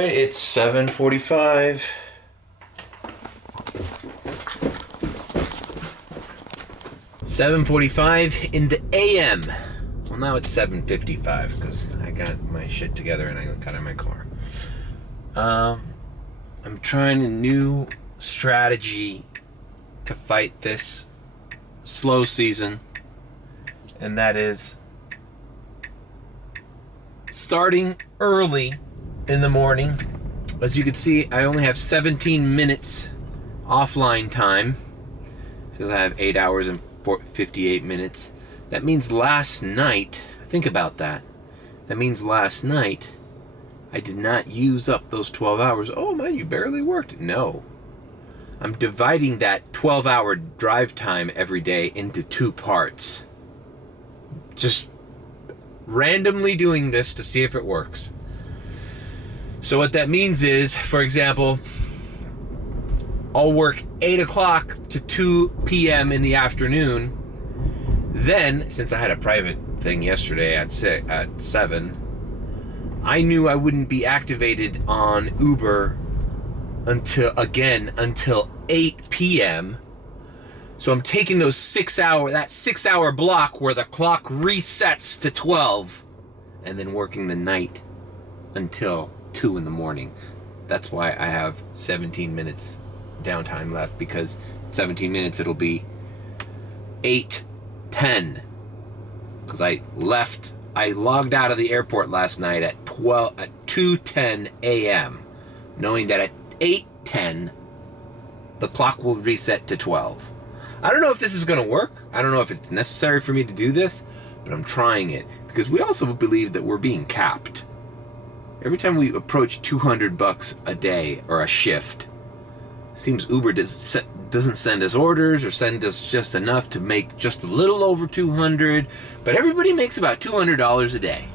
Alright, it's 7:45. $7:45 in the AM. Well, now it's 7:55 because I got my shit together and I got in my car. I'm trying a new strategy to fight this slow season, and that is starting early in the morning. As you can see, I only have 17 minutes offline time. It says I have 8 hours and 58 minutes. That means last night, think about that. That means last night I did not use up those 12 hours. Oh man, you barely worked. No. I'm dividing that 12-hour drive time every day into 2 parts. Just randomly doing this to see if it works. So what that means is, for example, I'll work 8 o'clock to 2 p.m. in the afternoon. Then, since I had a private thing yesterday at 7, I knew I wouldn't be activated on Uber until 8 p.m. So I'm taking that 6-hour block where the clock resets to 12 and then working the night until 2 in the morning. That's why I have 17 minutes downtime left, because 17 minutes it'll be 8:10, because I logged out of the airport last night at 2:10 a.m. knowing that at 8:10 the clock will reset to 12. I don't know if this is going to work. I don't know if it's necessary for me to do this, but I'm trying it because we also believe that we're being capped. Every time we approach $200 a day or a shift, seems Uber doesn't send us orders or send us just enough to make just a little over 200, but everybody makes about $200 a day.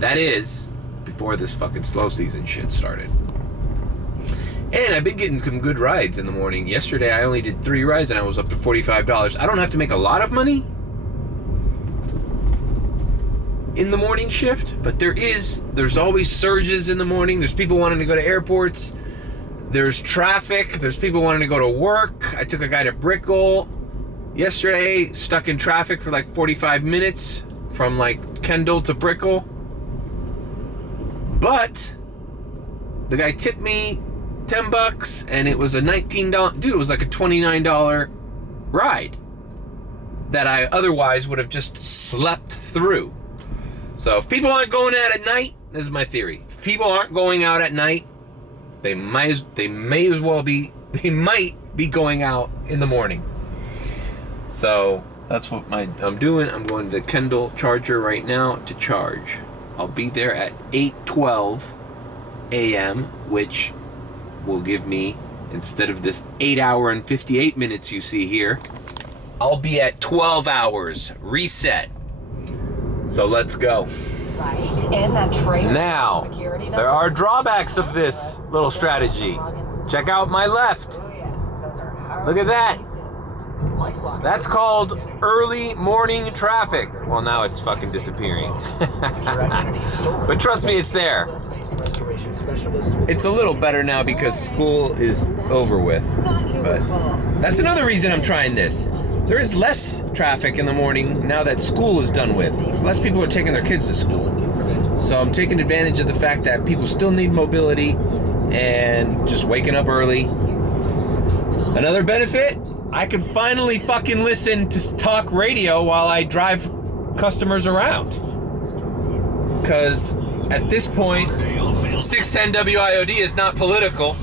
That is before this fucking slow season shit started. And I've been getting some good rides in the morning. Yesterday I only did 3 rides and I was up to $45. I don't have to make a lot of money in the morning shift, but there's always surges in the morning. There's people wanting to go to airports. There's traffic. There's people wanting to go to work. I took a guy to Brickell yesterday, stuck in traffic for like 45 minutes from like Kendall to Brickell. But the guy tipped me $10 and it was a $19, dude, it was like a $29 ride that I otherwise would have just slept through. So if people aren't going out at night, this is my theory. If people aren't going out at night, they might be going out in the morning. So that's what I'm doing. I'm going to the Kendall charger right now to charge. I'll be there at 8:12 a.m., which will give me, instead of this 8 hour and 58 minutes you see here, I'll be at 12 hours reset. So let's go. Right, and that train. Now, there are drawbacks of this little strategy. Check out my left. Look at that. That's called early morning traffic. Well, now it's fucking disappearing. But trust me, it's there. It's a little better now because school is over with. But that's another reason I'm trying this. There is less traffic in the morning now that school is done with. So less people are taking their kids to school. So I'm taking advantage of the fact that people still need mobility and just waking up early. Another benefit, I can finally fucking listen to talk radio while I drive customers around. Because at this point, 610 WIOD is not political.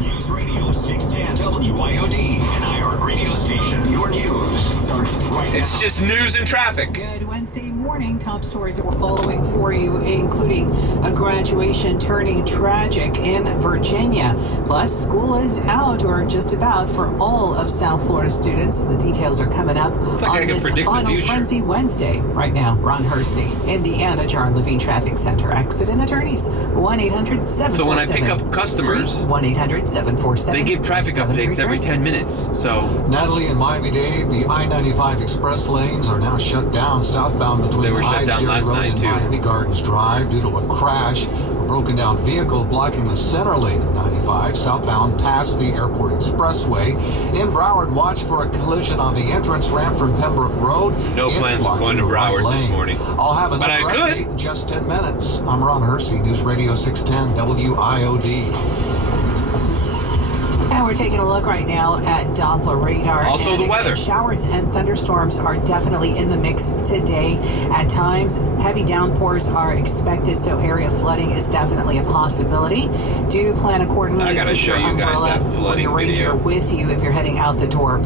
News Radio 610 WIOD, an iHeart radio station. Your news starts right now. It's just news and traffic. Good Wednesday morning. Top stories that we're following for you, including a graduation turning tragic in Virginia. Plus, school is out, or just about, for all of South Florida students. The details are coming up on this Final Frenzy Wednesday. Right now, Ron Hersey, Indiana John Levine Traffic Center. Accident attorneys, 1-800-747. So when I pick up customers, 1-800-747. they give traffic updates every 10 minutes. So Natalie in Miami-Dade, the I-90 I-95 express lanes are now shut down southbound between They were shut Ives down Dairy last Road night, and too. Miami Gardens Drive due to a crash. A broken down vehicle blocking the center lane of 95 southbound past the Airport Expressway. In Broward, watch for a collision on the entrance ramp from Pembroke Road. No It's plans of blocking going to the right Broward this lane. morning. I'll have But another I could. update in just 10 minutes. I'm Ron Hersey, News Radio 610 WIOD. And we're taking a look right now at Doppler radar. Also And the again, weather. Showers and thunderstorms are definitely in the mix today. At times, heavy downpours are expected, so area flooding is definitely a possibility. Do plan accordingly. I gotta Take show your you guys umbrella that or flooding your rain gear video. with you if you're heading out the door.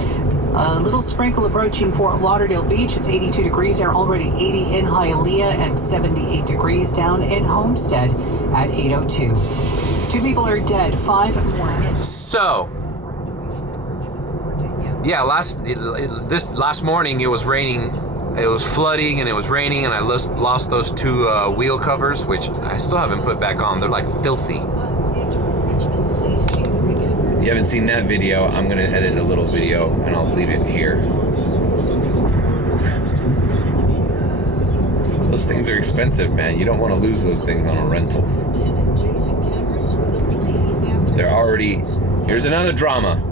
A little sprinkle approaching Fort Lauderdale Beach. It's 82 degrees there, already 80 in Hialeah and 78 degrees down in Homestead at 8:02. 2 people are dead, 5 more missing. So, yeah, this last morning it was raining. It was flooding and it was raining, and I lost those 2 wheel covers, which I still haven't put back on. They're like filthy. If you haven't seen that video, I'm gonna edit a little video and I'll leave it here. Those things are expensive, man. You don't want to lose those things on a rental. They're already... Here's another drama.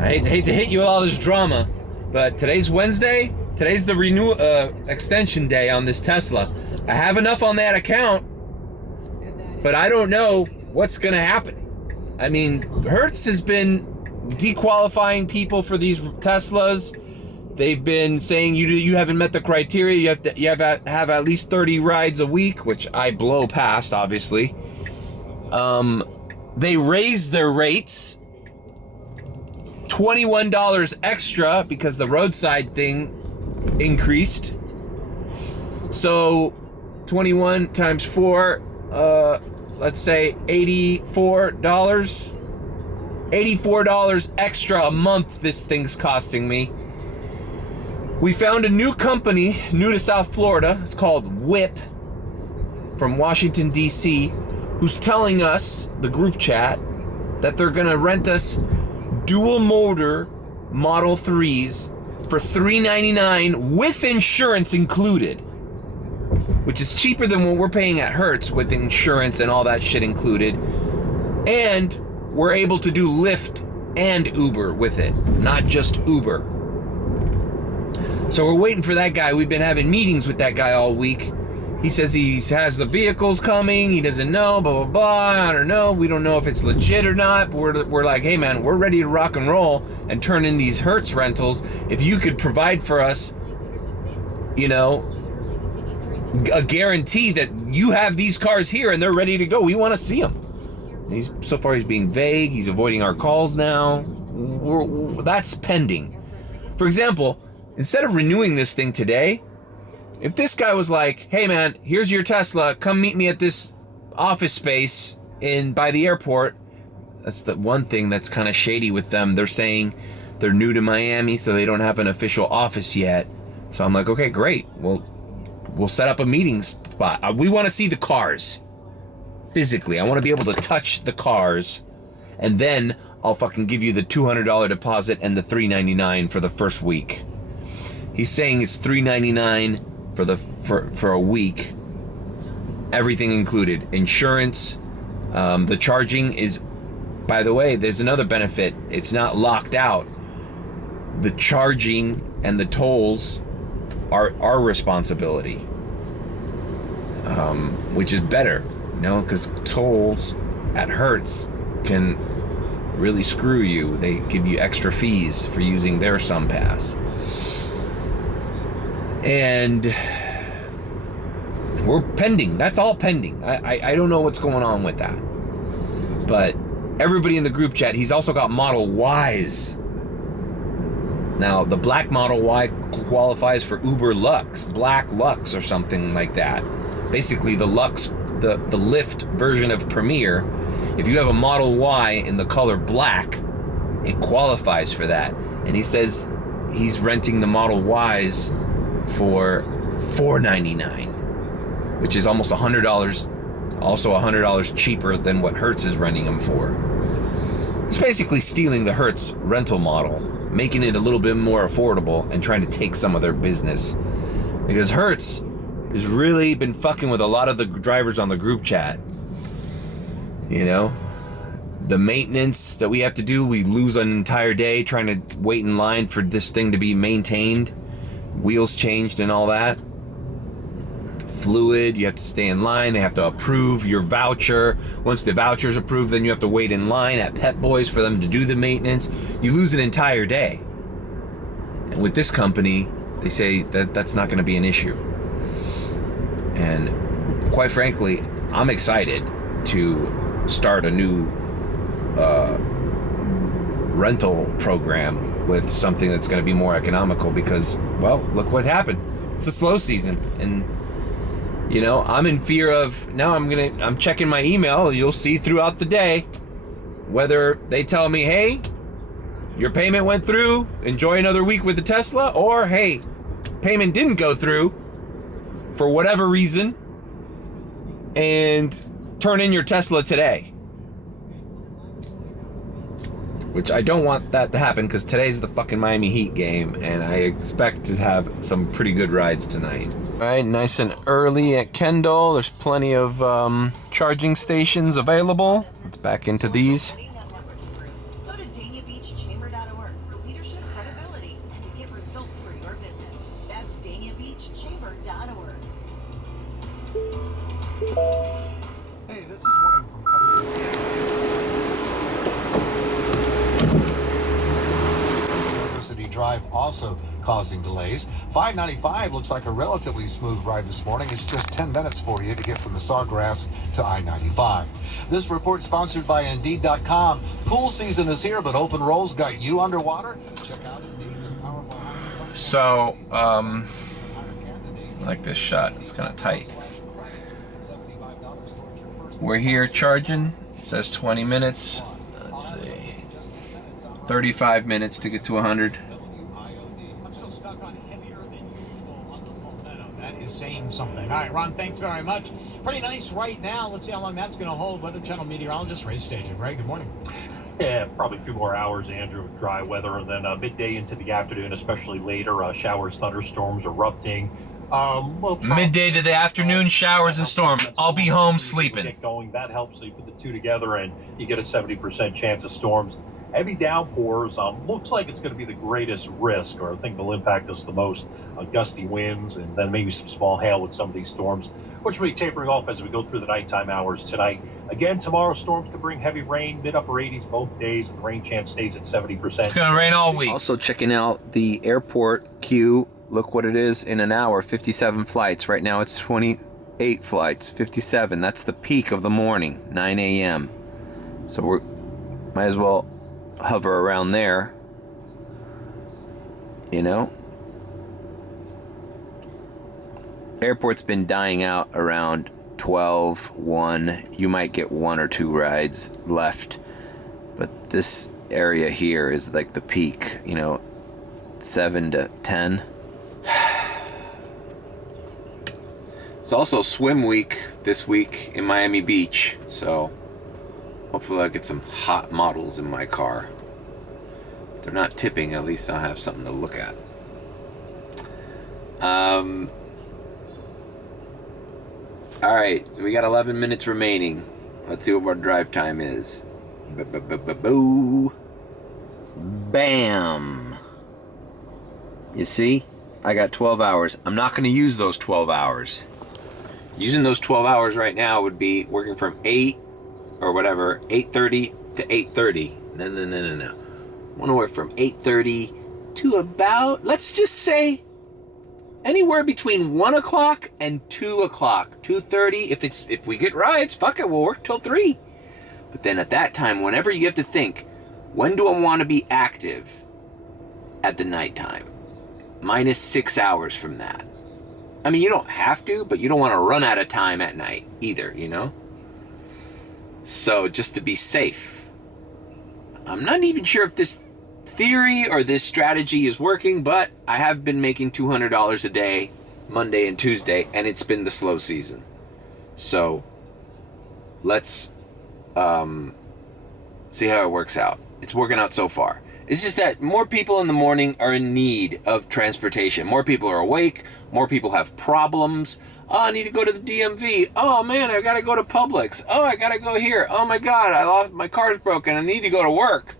I hate to hit you with all this drama, but today's Wednesday. Today's the extension day on this Tesla. I have enough on that account, but I don't know what's going to happen. I mean, Hertz has been dequalifying people for these Teslas. They've been saying you haven't met the criteria. You have at least 30 rides a week, which I blow past, obviously. They raised their rates $21 extra because the roadside thing increased. So 21 times 4, let's say $84. $84 extra a month this thing's costing me. We found a new company, new to South Florida. It's called Whip from Washington, D.C., who's telling us, the group chat, that they're gonna rent us dual motor Model 3s for $399 with insurance included, which is cheaper than what we're paying at Hertz with insurance and all that shit included. And we're able to do Lyft and Uber with it, not just Uber. So we're waiting for that guy. We've been having meetings with that guy all week. He says he has the vehicles coming. He doesn't know, blah, blah, blah. I don't know. We don't know if it's legit or not. But we're like, hey, man, we're ready to rock and roll and turn in these Hertz rentals. If you could provide for us, you know, a guarantee that you have these cars here and they're ready to go. We want to see them. So far, he's being vague. He's avoiding our calls now. That's pending. For example, instead of renewing this thing today, if this guy was like, hey man, here's your Tesla, come meet me at this office space by the airport. That's the one thing that's kind of shady with them. They're saying they're new to Miami, so they don't have an official office yet. So I'm like, okay, great. We'll set up a meeting spot. We want to see the cars physically. I want to be able to touch the cars, and then I'll fucking give you the $200 deposit and the $399 for the first week. He's saying it's $399 for a week, everything included, insurance. The charging is, by the way, there's another benefit. It's not locked out. The charging and the tolls are our responsibility, which is better, you know, because tolls at Hertz can really screw you. They give you extra fees for using their SunPass. And we're pending. That's all pending. I don't know what's going on with that. But everybody in the group chat, he's also got Model Ys. Now, the black Model Y qualifies for Uber Lux, Black Lux or something like that. Basically, the Lux, the Lyft version of Premier. If you have a Model Y in the color black, it qualifies for that. And he says he's renting the Model Ys for $499, which is almost $100, also $100 cheaper than what Hertz is renting them for. It's basically stealing the Hertz rental model. making it a little bit more affordable and trying to take some of their business. Because Hertz has really been fucking with a lot of the drivers on the group chat. You know, the maintenance that we have to do, we lose an entire day trying to wait in line for this thing to be maintained, wheels changed and all that. Fluid, you have to stay in line, they have to approve your voucher. Once the voucher's approved, then you have to wait in line at Pep Boys for them to do the maintenance. You lose an entire day. And with this company, they say that that's not going to be an issue. And quite frankly, I'm excited to start a new rental program with something that's going to be more economical because, well, look what happened. It's a slow season, and you know, I'm in fear of, now I'm checking my email. You'll see throughout the day whether they tell me, hey, your payment went through, enjoy another week with the Tesla, or hey, payment didn't go through for whatever reason, and turn in your Tesla today. Which I don't want that to happen because today's the fucking Miami Heat game and I expect to have some pretty good rides tonight. All right, nice and early at Kendall. There's plenty of charging stations available. Let's back into these. Go to DaniaBeachChamber.org for leadership credibility and to get results for your business. That's DaniaBeachChamber.org. Hey, this is Wayne from Cutter. University Drive also causing delays. 595 looks like a relatively smooth ride this morning. It's just 10 minutes for you to get from the Sawgrass to I-95. This report sponsored by Indeed.com. Pool season is here, but open rolls got you underwater. Check out Indeed, the powerful. So, I like this shot. It's kind of tight. We're here charging. It says 20 minutes. Let's see. 35 minutes to get to 100. I'm still stuck on heavier than usual on the Palmetto. That is saying something. All right, Ron, thanks very much. Pretty nice right now. Let's see how long that's going to hold. Weather Channel meteorologist Ray Stagin. Ray, good morning. Yeah, probably a few more hours, Andrew, with dry weather, and then midday into the afternoon, especially later, showers, thunderstorms erupting. Midday to the afternoon, showers and storms. I'll be home sleeping. Get going. That helps. So you put the two together, and you get a 70% chance of storms. Heavy downpours. Looks like it's going to be the greatest risk, or I think will impact us the most. Gusty winds, and then maybe some small hail with some of these storms, which will be tapering off as we go through the nighttime hours tonight. Again, tomorrow storms could bring heavy rain, mid-upper 80s both days, and the rain chance stays at 70%. It's going to rain all week. Also checking out the airport queue. Look what it is in an hour, 57 flights. Right now it's 28 flights, 57. That's the peak of the morning, 9 a.m. So we might as well hover around there, you know. Airport's been dying out around 12, 1. You might get 1 or 2 rides left. But this area here is like the peak, you know, 7 to 10. It's also swim week this week in Miami Beach, so hopefully I'll get some hot models in my car. If they're not tipping, at least I'll have something to look at. Alright, so we got 11 minutes remaining. Let's see what our drive time is. Boo. Bam. You see? I got 12 hours. I'm not going to use those 12 hours. Using those 12 hours right now would be working from 8 or whatever, 8:30 to 8:30. No. I want to work from 8:30 to about, let's just say, anywhere between 1 o'clock and 2 o'clock. 2:30. If we get rides, fuck it, we'll work till 3. But then at that time, whenever you have to think, when do I want to be active at the nighttime? Minus 6 hours from that. I mean, you don't have to, but you don't want to run out of time at night either, you know? So just to be safe. I'm not even sure if this theory or this strategy is working, but I have been making $200 a day Monday and Tuesday, and it's been the slow season. So let's see how it works out. It's working out so far. It's just that more people in the morning are in need of transportation. More people are awake. More people have problems. Oh, I need to go to the DMV. Oh, man, I got to go to Publix. Oh, I got to go here. Oh, my God, my car's broken. I need to go to work.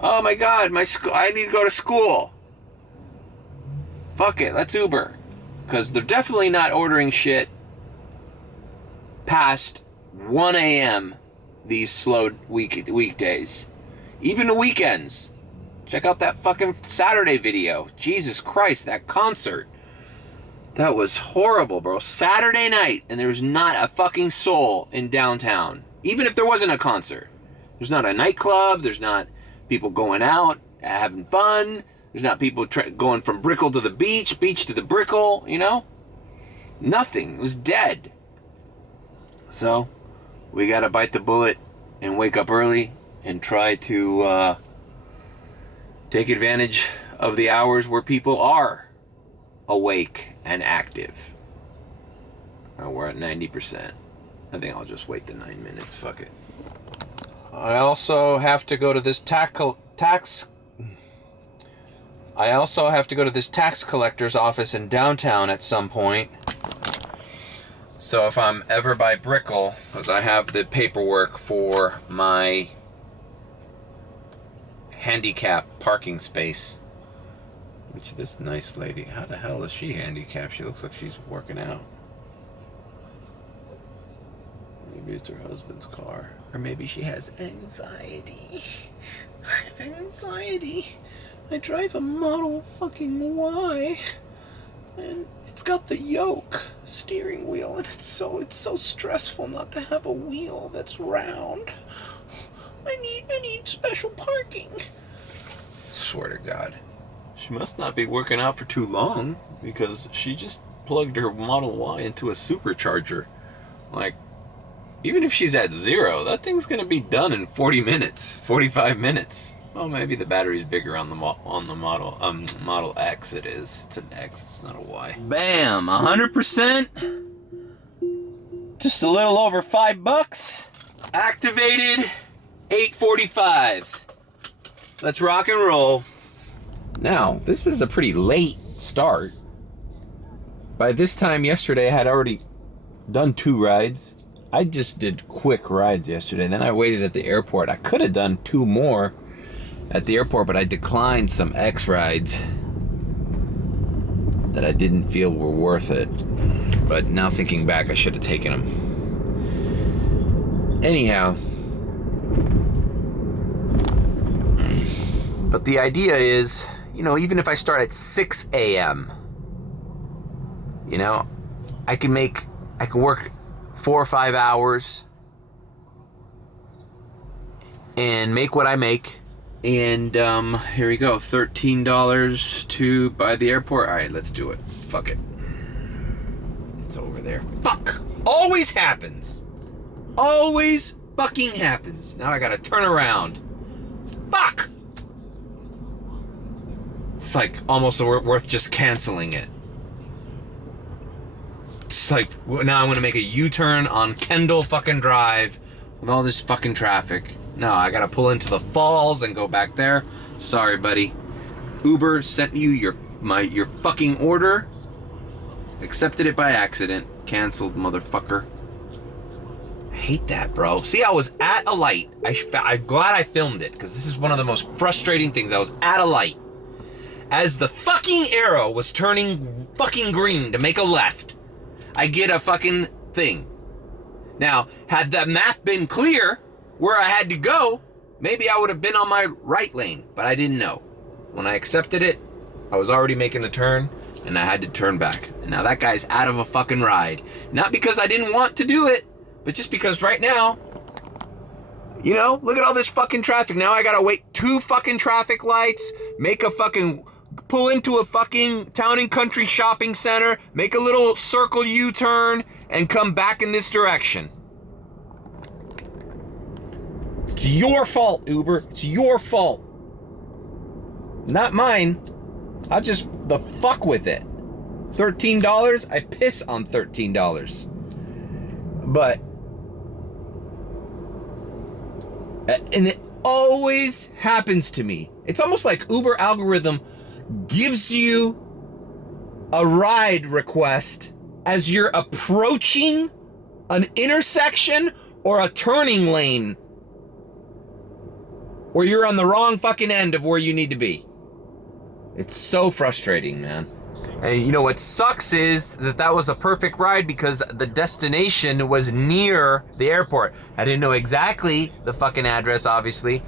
Oh, my God, I need to go to school. Fuck it, let's Uber. Because they're definitely not ordering shit past 1 a.m. these slow weekdays. Even the weekends. Check out that fucking Saturday video. Jesus Christ, that concert. That was horrible, bro. Saturday night, and there's not a fucking soul in downtown. Even if there wasn't a concert. There's not a nightclub. There's not people going out, having fun. There's not people going from Brickell to the beach to the Brickell, you know? Nothing. It was dead. So, we gotta bite the bullet and wake up early and try to take advantage of the hours where people are awake and active. We're at 90%. I think I'll just wait the 9 minutes. Fuck it. I also have to go to this tax collector's office in downtown at some point. So if I'm ever by Brickell, because I have the paperwork for my handicap parking space. Which this nice lady, how the hell is she handicapped? She looks like she's working out. Maybe it's her husband's car. Or maybe she has anxiety. I have anxiety. I drive a Model fucking Y. And it's got the yoke steering wheel, and it's so stressful not to have a wheel that's round. I need special parking. Swear to God. She must not be working out for too long, because she just plugged her Model Y into a supercharger. Like, even if she's at 0, that thing's gonna be done in 40 minutes, 45 minutes. Well, maybe the battery's bigger on the Model X. It is. It's an X. It's not a Y. Bam! 100%. Just a little over $5. Activated. 8:45. Let's rock and roll. Now, this is a pretty late start. By this time yesterday, I had already done 2 rides. I just did quick rides yesterday. Then I waited at the airport. I could have done 2 more at the airport, but I declined some X rides that I didn't feel were worth it. But now thinking back, I should have taken them. Anyhow. But the idea is, you know, even if I start at 6 a.m., you know, I can work 4 or 5 hours and make what I make. And here we go, $13 to buy the airport. All right, let's do it. Fuck it. It's over there. Fuck! Always happens. Always fucking happens. Now I gotta turn around. Fuck! It's like almost worth just canceling it. It's like, now I'm gonna make a U-turn on Kendall fucking Drive with all this fucking traffic. No, I gotta pull into the falls and go back there. Sorry, buddy. Uber sent you your fucking order. Accepted it by accident. Canceled, motherfucker. I hate that, bro. See, I was at a light. I'm glad I filmed it, because this is one of the most frustrating things. I was at a light. As the fucking arrow was turning fucking green to make a left, I get a fucking thing. Now, had the map been clear where I had to go, maybe I would have been on my right lane, but I didn't know. When I accepted it, I was already making the turn, and I had to turn back. And now that guy's out of a fucking ride. Not because I didn't want to do it, but just because right now, you know, look at all this fucking traffic. Now I gotta wait 2 fucking traffic lights, pull into a fucking Town and Country shopping center, make a little circle U-turn, and come back in this direction. It's your fault, Uber. It's your fault. Not mine. I'll just the fuck with it. $13? I piss on $13. But always happens to me. It's almost like Uber algorithm gives you a ride request as you're approaching an intersection or a turning lane where you're on the wrong fucking end of where you need to be. It's so frustrating, man. And you know what sucks is that was a perfect ride because the destination was near the airport. I didn't know exactly the fucking address, obviously,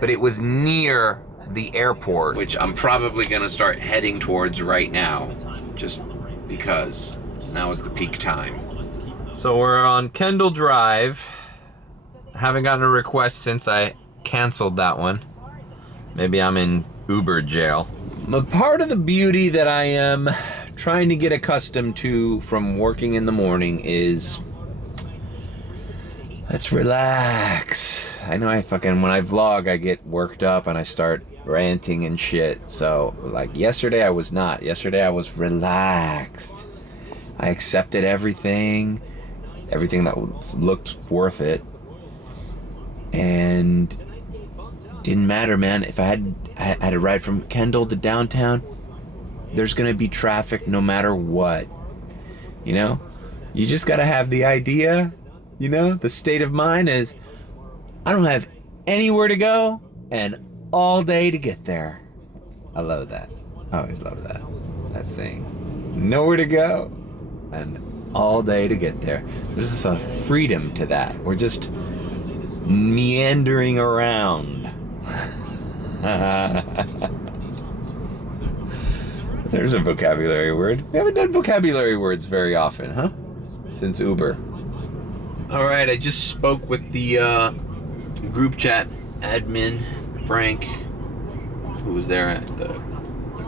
but it was near the airport, which I'm probably gonna start heading towards right now, just because now is the peak time. So we're on Kendall Drive. I haven't gotten a request since I canceled that one. Maybe I'm in Uber jail. But part of the beauty that I am trying to get accustomed to from working in the morning is let's relax. I know when I vlog, I get worked up and I start ranting and shit. So like yesterday I was not. Yesterday I was relaxed. I accepted everything that looked worth it. And didn't matter, man. If I had to ride from Kendall to downtown, there's gonna be traffic no matter what. You know? You just gotta have the idea, you know? The state of mind is, I don't have anywhere to go and all day to get there. I love that. I always love that saying. Nowhere to go and all day to get there. There's just a freedom to that. We're just meandering around. There's a vocabulary word. We haven't done vocabulary words very often, huh? Since Uber. Alright, I just spoke with the group chat admin, Frank, who was there at the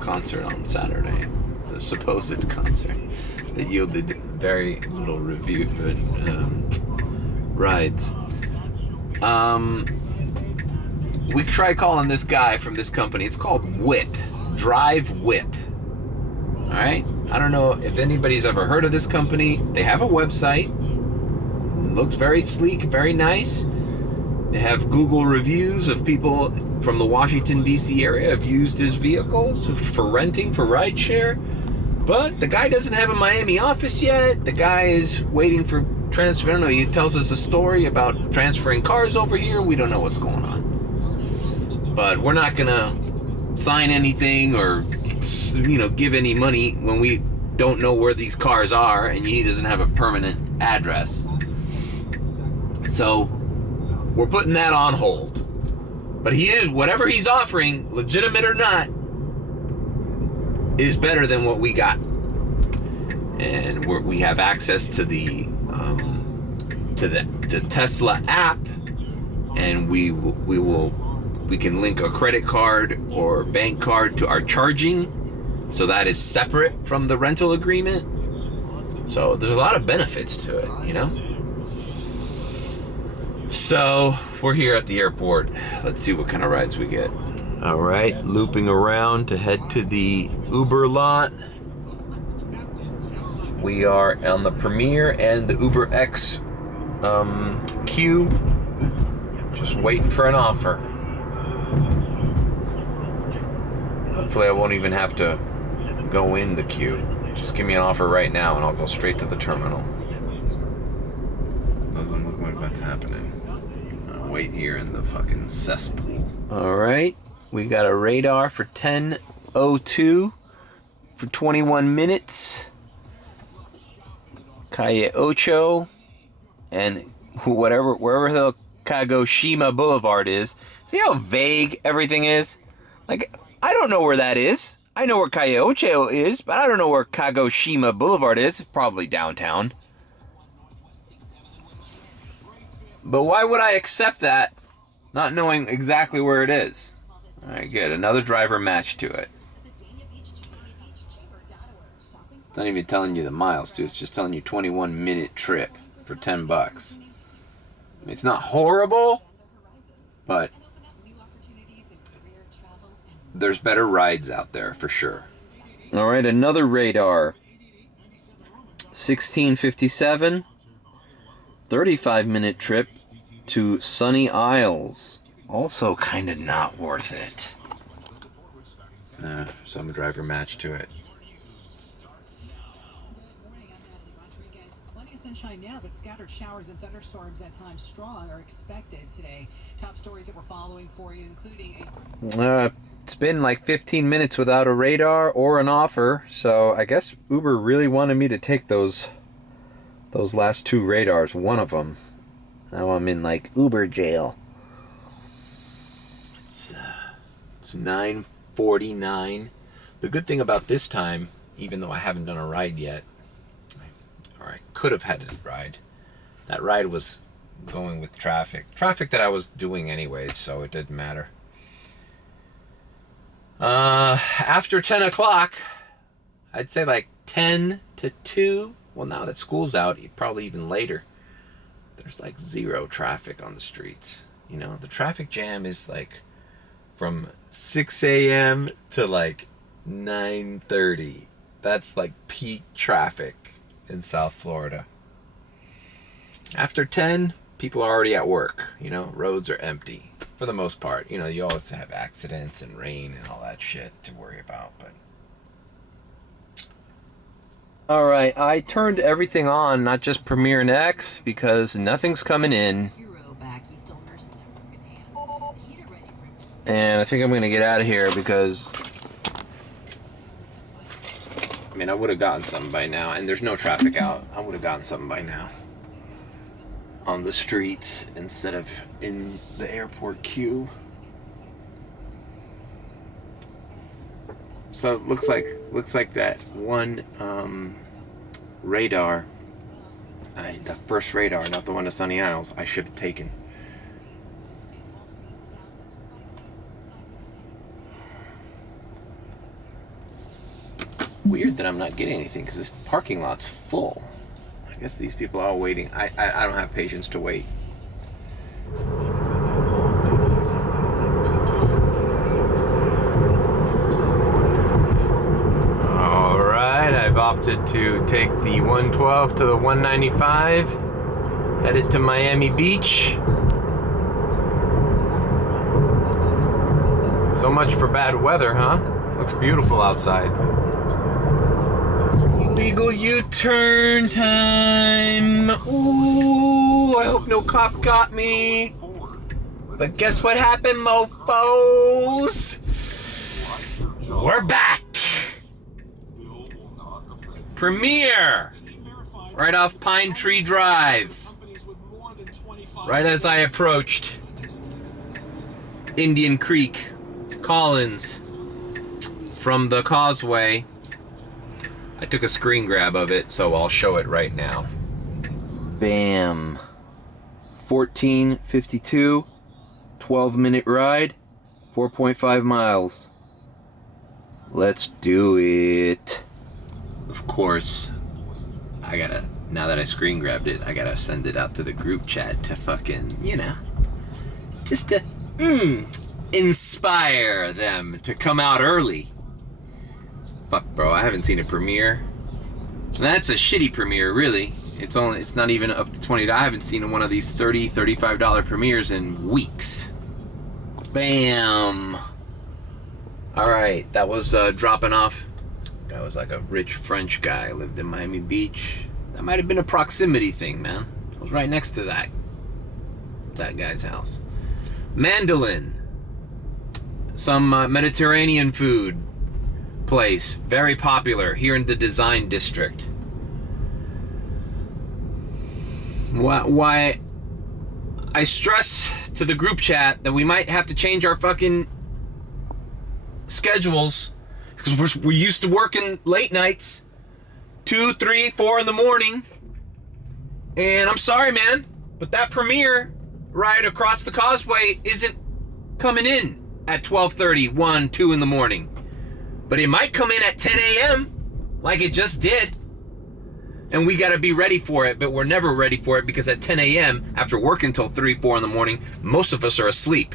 concert on Saturday. The supposed concert that yielded very little review rides. We tried calling this guy from this company. It's called Whip. Drive Whip. Alright? I don't know if anybody's ever heard of this company. They have a website. It looks very sleek, very nice. They have Google reviews of people from the Washington, D.C. area have used his vehicles for renting, for rideshare. But the guy doesn't have a Miami office yet. The guy is waiting for transfer. I don't know. He tells us a story about transferring cars over here. We don't know what's going on. But we're not gonna sign anything or, you know, give any money when we don't know where these cars are and he doesn't have a permanent address. So we're putting that on hold. But he is, whatever he's offering, legitimate or not, is better than what we got. And we have access to the Tesla app, and we can link a credit card or bank card to our charging, so that is separate from the rental agreement. So there's a lot of benefits to it, you know? So we're here at the airport. Let's see what kind of rides we get. All right, looping around to head to the Uber lot. We are on the Premier and the Uber X queue, just waiting for an offer. Hopefully I won't even have to go in the queue. Just give me an offer right now and I'll go straight to the terminal. Doesn't look like that's happening. I'll wait here in the fucking cesspool. Alright, we got a radar for 10:02 for 21 minutes. Calle Ocho and wherever the Kagoshima Boulevard is. See how vague everything is? Like, I don't know where that is. I know where Calle Ocho is, but I don't know where Kagoshima Boulevard is. It's probably downtown. But why would I accept that, not knowing exactly where it is? Alright, good. Another driver matched to it. It's not even telling you the miles, too. It's just telling you 21-minute trip for $10. I mean, it's not horrible, but there's better rides out there for sure. All right, another radar. 1657, 35-minute trip to Sunny Isles also kind of not worth it. Some driver match to it. Plenty of sunshine now, but scattered showers and thunderstorms at times strong are expected today. Top stories that we're following for you, including It's been like 15 minutes without a radar or an offer, so I guess Uber really wanted me to take those last 2 radars, one of them. Now I'm in like Uber jail. It's 9:49. The good thing about this time, even though I haven't done a ride yet, or I could have had a ride, that ride was going with traffic that I was doing anyways, so it didn't matter. After 10 o'clock, I'd say like 10 to 2. Well, now that school's out, probably even later. There's like 0 traffic on the streets. You know, the traffic jam is like from 6 a.m. to like 9:30. That's like peak traffic in South Florida. After 10, people are already at work. You know, roads are empty for the most part. You know, you always have accidents and rain and all that shit to worry about, but all right, I turned everything on, not just Premiere and X, because nothing's coming in. And I think I'm going to get out of here because, I mean, I would have gotten something by now, and there's no traffic out. I would have gotten something by now on the streets instead of in the airport queue. So it looks like that one radar, the first radar, not the one to Sunny Isles, I should have taken. Weird that I'm not getting anything because this parking lot's full. I guess these people are all waiting. I don't have patience to wait. I've opted to take the 112 to the 195, headed to Miami Beach. So much for bad weather, huh? Looks beautiful outside. Illegal U-turn time. Ooh, I hope no cop got me. But guess what happened, mofos? We're back. Premiere, right off Pine Tree Drive, right as I approached Indian Creek, Collins, from the causeway. I took a screen grab of it, so I'll show it right now. Bam. 14:52, 12-minute ride, 4.5 miles. Let's do it. Of course, now that I screen grabbed it, I gotta send it out to the group chat to fucking, you know, just to inspire them to come out early. Fuck, bro, I haven't seen a premiere. That's a shitty premiere, really. It's not even up to $20. I haven't seen one of these $30, $35 premieres in weeks. Bam. All right, that was dropping off. Guy was like a rich French guy, lived in Miami Beach. That might have been a proximity thing, man. I was right next to that guy's house. Mandolin, some Mediterranean food place, very popular here in the Design District. Why I stress to the group chat that we might have to change our fucking schedules, because we're used to working late nights, 2, 3, 4 in the morning. And I'm sorry, man, but that premiere ride across the causeway isn't coming in at 12:30, 1, 2 in the morning. But it might come in at 10 a.m. like it just did. And we gotta be ready for it, but we're never ready for it because at 10 a.m., after working until 3, 4 in the morning, most of us are asleep.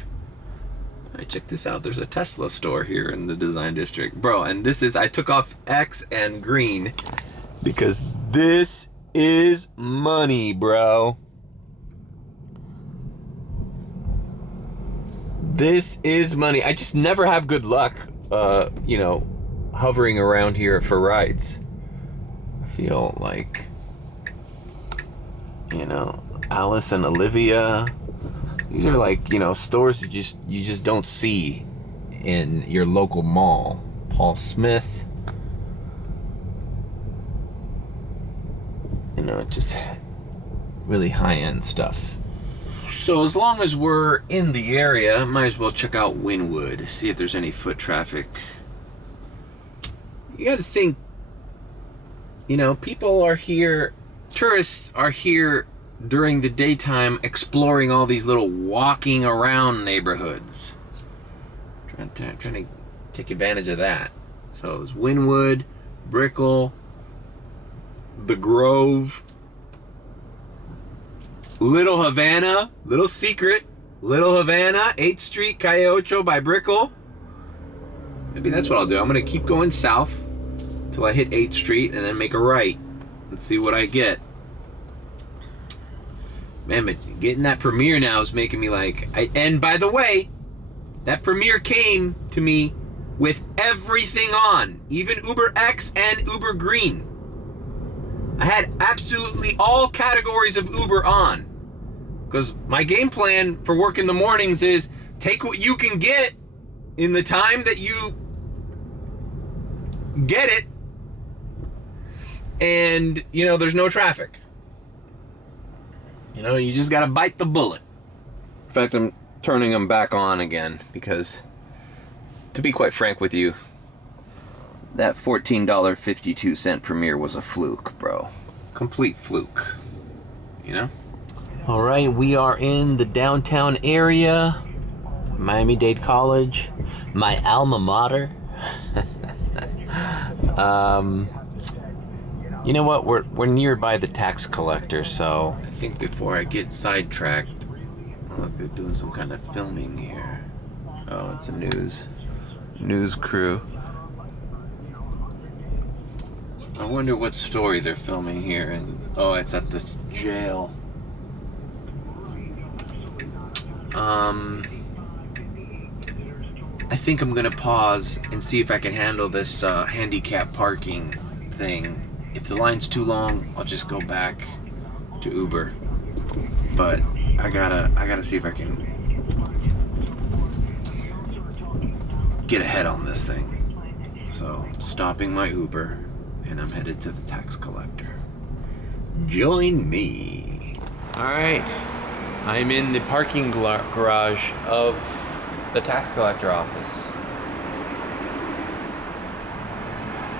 Alright, check this out. There's a Tesla store here in the Design District. Bro, and I took off X and green because this is money, bro. This is money. I just never have good luck, hovering around here for rides. I feel like, Alice and Olivia. These are like, stores you just don't see in your local mall. Paul Smith. Just really high-end stuff. So as long as we're in the area, might as well check out Wynwood, see if there's any foot traffic. You gotta think, people are here, tourists are here during the daytime exploring all these little walking around neighborhoods. Trying to take advantage of that. So it's Wynwood, Brickell, The Grove, Little Havana, little secret, Little Havana, 8th Street, Calle Ocho by Brickell. Maybe that's what I'll do. I'm gonna keep going south till I hit 8th Street and then make a right and see what I get. Man, but getting that Premier now is making me like, and by the way, that Premier came to me with everything on, even Uber X and Uber Green. I had absolutely all categories of Uber on. Because my game plan for work in the mornings is take what you can get in the time that you get it. And, there's no traffic. You just got to bite the bullet. In fact, I'm turning them back on again because, to be quite frank with you, that $14.52 Premier was a fluke, bro. Complete fluke. All right, we are in the downtown area, Miami-Dade College, my alma mater. You know what? We're nearby the tax collector, so I think before I get sidetracked, look, they're doing some kind of filming here. Oh, it's a news crew. I wonder what story they're filming here, and it's at this jail. I think I'm gonna pause and see if I can handle this handicap parking thing. If the line's too long, I'll just go back to Uber. But I gotta see if I can get ahead on this thing. So, stopping my Uber, and I'm headed to the tax collector. Join me. All right. I'm in the parking garage of the tax collector office.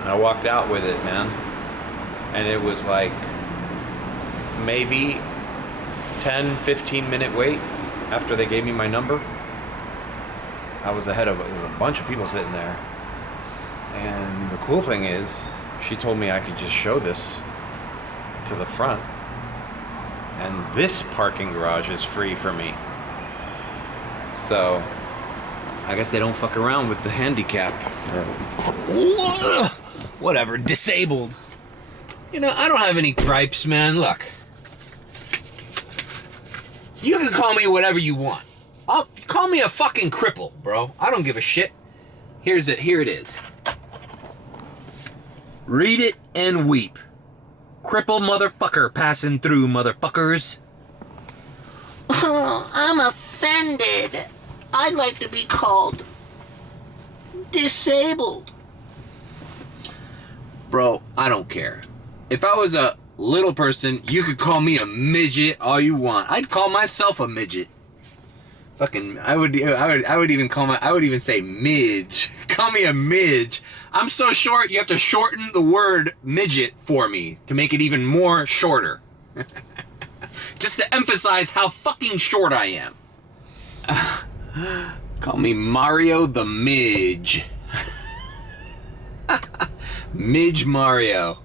I walked out with it, man. And it was like maybe 10, 15 minute wait after they gave me my number. I was ahead of a bunch of people sitting there. And the cool thing is, she told me I could just show this to the front. And this parking garage is free for me. So, I guess they don't fuck around with the handicap. Whatever, disabled. I don't have any gripes, man. Look. You can call me whatever you want. Call me a fucking cripple, bro. I don't give a shit. Here it is. Read it and weep. Cripple motherfucker passing through, motherfuckers. Oh, I'm offended. I'd like to be called disabled. Bro, I don't care. If I was a little person, you could call me a midget all you want. I'd call myself a midget. Fucking, I would even say midge. Call me a midge. I'm so short, you have to shorten the word midget for me to make it even more shorter. Just to emphasize how fucking short I am. Call me Mario the Midge. Midge Mario.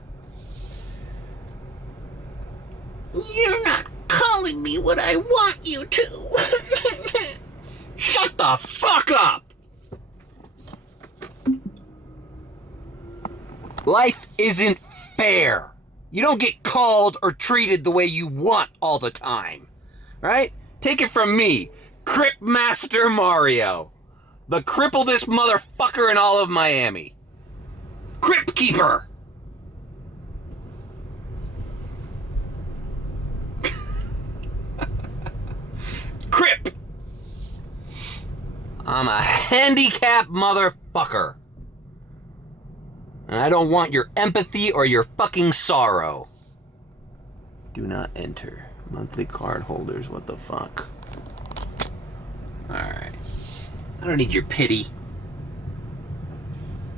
You're not calling me what I want you to. Shut the fuck up! Life isn't fair. You don't get called or treated the way you want all the time. Right? Take it from me. Crip Master Mario. The crippledest motherfucker in all of Miami. Crip Keeper. Crip. I'm a handicapped motherfucker. And I don't want your empathy or your fucking sorrow. Do not enter. Monthly card holders, what the fuck? Alright. I don't need your pity.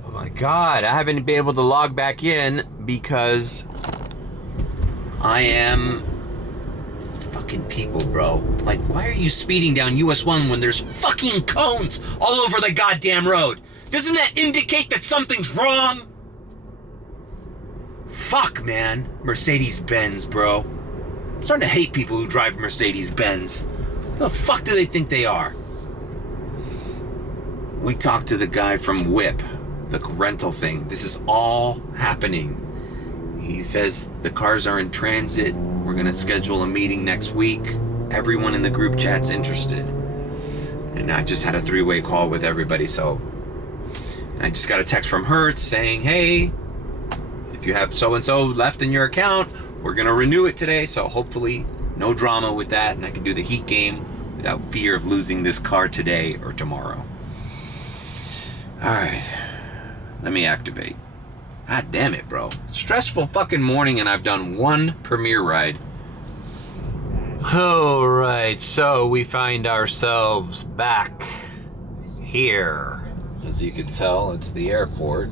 Oh my god, I haven't been able to log back in because I am fucking people, bro. Like, why are you speeding down US 1 when there's fucking cones all over the goddamn road? Doesn't that indicate that something's wrong? Fuck, man. Mercedes-Benz, bro. I'm starting to hate people who drive Mercedes-Benz. Who the fuck do they think they are? We talked to the guy from Whip, the rental thing. This is all happening. He says the cars are in transit. We're gonna schedule a meeting next week. Everyone in the group chat's interested. And I just had a 3-way call with everybody, so I just got a text from Hertz saying, hey, if you have so-and-so left in your account, we're gonna renew it today, so hopefully no drama with that, and I can do the Heat game without fear of losing this car today or tomorrow. Alright, let me activate. God damn it, bro. Stressful fucking morning and I've done one Premier ride. Alright, so we find ourselves back here. As you can tell, it's the airport.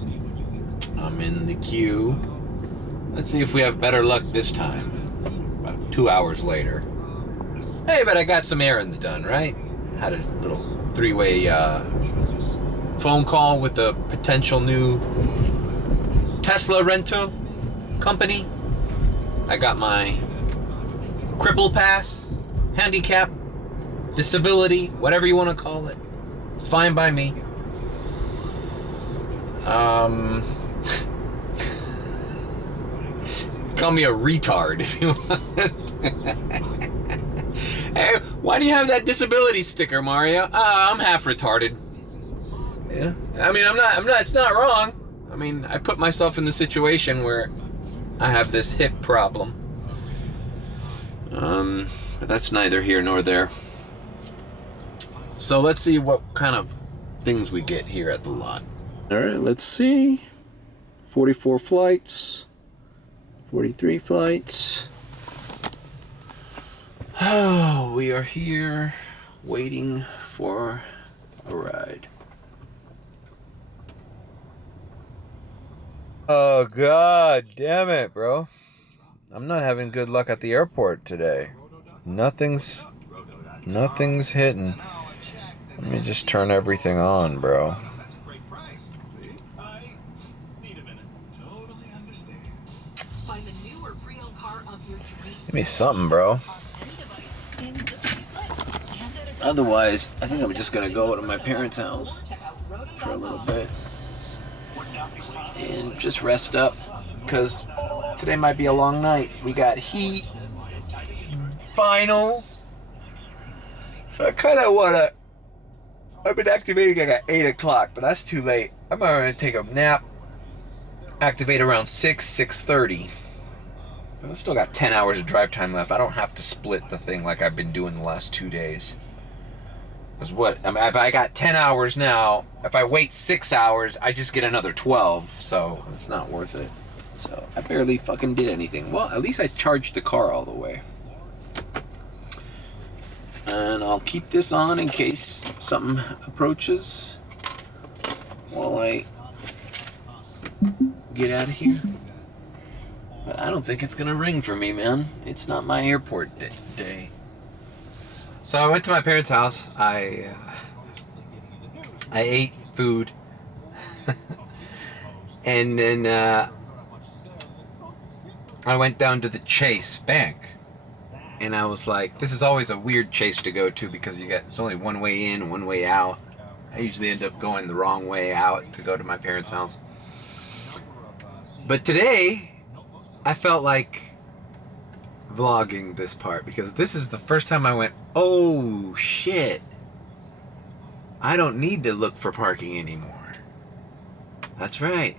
I'm in the queue. Let's see if we have better luck this time. About 2 hours later. Hey, but I got some errands done, right? Had a little 3-way phone call with a potential new Tesla rental company. I got my cripple pass, handicap, disability, whatever you want to call it. Fine by me. Call me a retard if you want. Hey, why do you have that disability sticker, Mario? I'm half retarded. Yeah. I mean, I'm not, it's not wrong. I mean, I put myself in the situation where I have this hip problem. But that's neither here nor there. So let's see what kind of things we get here at the lot. All right, let's see. 44 flights, 43 flights. Oh, we are here waiting for a ride. Oh, god damn it, bro. I'm not having good luck at the airport today. Nothing's hitting. Let me just turn everything on, bro. Give me something, bro. Otherwise, I think I'm just gonna go to my parents' house for a little bit and just rest up, because today might be a long night. We got Heat finals, so I kind of wanna. I've been activating at 8 o'clock, but that's too late. I'm gonna take a nap, activate around 6:30. I still got 10 hours of drive time left. I don't have to split the thing like I've been doing the last 2 days. Because what? I mean, if I got 10 hours now, if I wait 6 hours, I just get another 12. So it's not worth it. So I barely fucking did anything. Well, at least I charged the car all the way. And I'll keep this on in case something approaches while I get out of here. But I don't think it's gonna ring for me, man. It's not my airport day. So I went to my parents' house. I ate food, and then I went down to the Chase Bank, and I was like, "This is always a weird Chase to go to because it's only one way in, one way out." I usually end up going the wrong way out to go to my parents' house. But today, I felt like vlogging this part because this is the first time I went, oh shit, I don't need to look for parking anymore. That's right.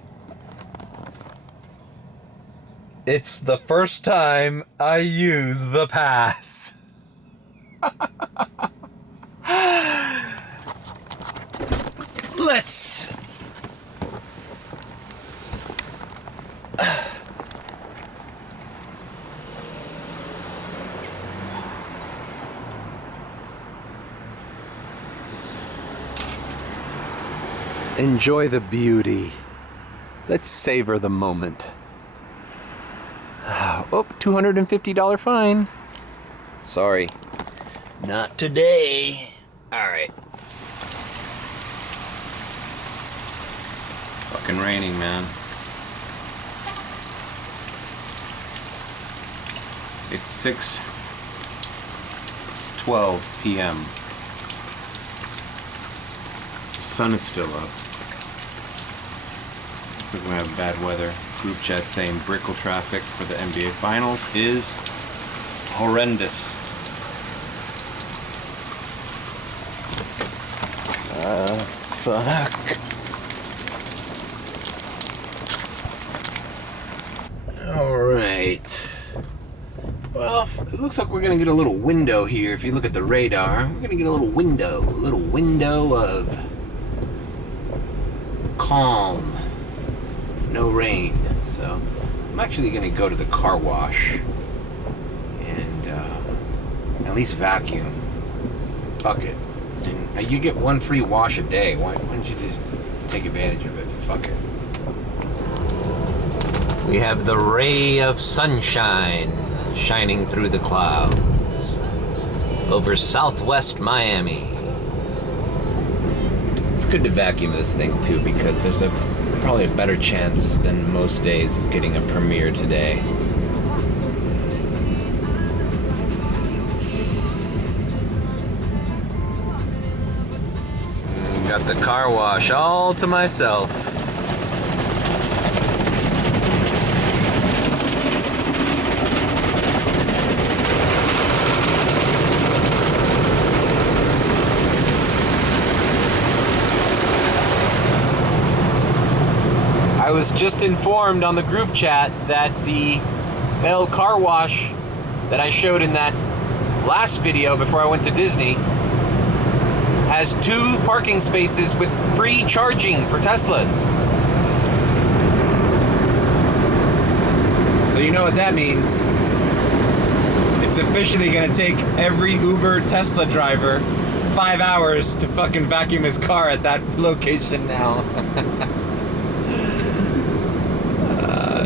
It's the first time I use the pass. Let's... enjoy the beauty. Let's savor the moment. Oh, $250 fine. Sorry. Not today. Alright. Fucking raining, man. It's 6:12 p.m. The sun is still up. Looks like we have bad weather. Group chat saying Brickell traffic for the NBA Finals is horrendous. Fuck. Alright. Well, it looks like we're gonna get a little window here. If you look at the radar, we're gonna get a little window of calm. No rain. So I'm actually gonna go to the car wash and at least vacuum. Fuck it. And you get one free wash a day. Why don't you just take advantage of it? Fuck it. We have the ray of sunshine shining through the clouds over southwest Miami. It's good to vacuum this thing too because there's probably a better chance than most days of getting a premiere today. Got the car wash all to myself. I was just informed on the group chat that the El Car Wash that I showed in that last video before I went to Disney has 2 parking spaces with free charging for Teslas. So you know what that means. It's officially gonna take every Uber Tesla driver 5 hours to fucking vacuum his car at that location now.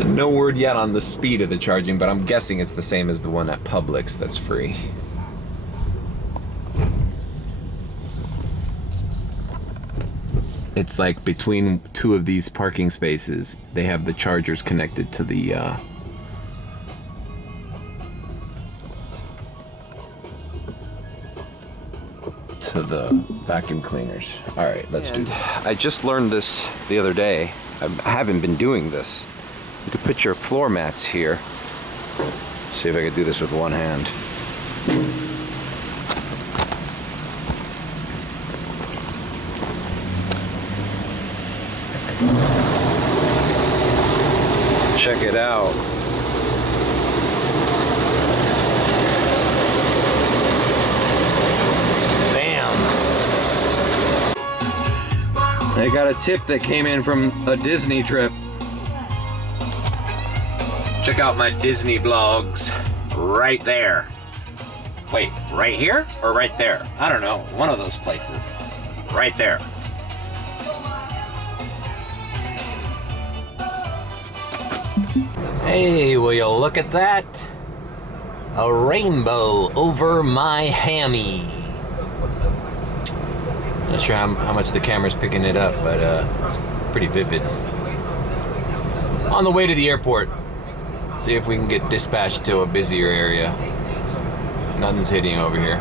No word yet on the speed of the charging, but I'm guessing it's the same as the one at Publix that's free. It's like between 2 of these parking spaces, they have the chargers connected to the vacuum cleaners. All right, let's do this. I just learned this the other day. I haven't been doing this. You could put your floor mats here. See if I could do this with one hand. Check it out. Bam. I got a tip that came in from a Disney trip. Check out my Disney vlogs right there. Wait, right here or right there? I don't know, one of those places. Right there. Hey, will you look at that? A rainbow over my hammy. Not sure how much the camera's picking it up, but it's pretty vivid. On the way to the airport. See if we can get dispatched to a busier area. Nothing's hitting over here.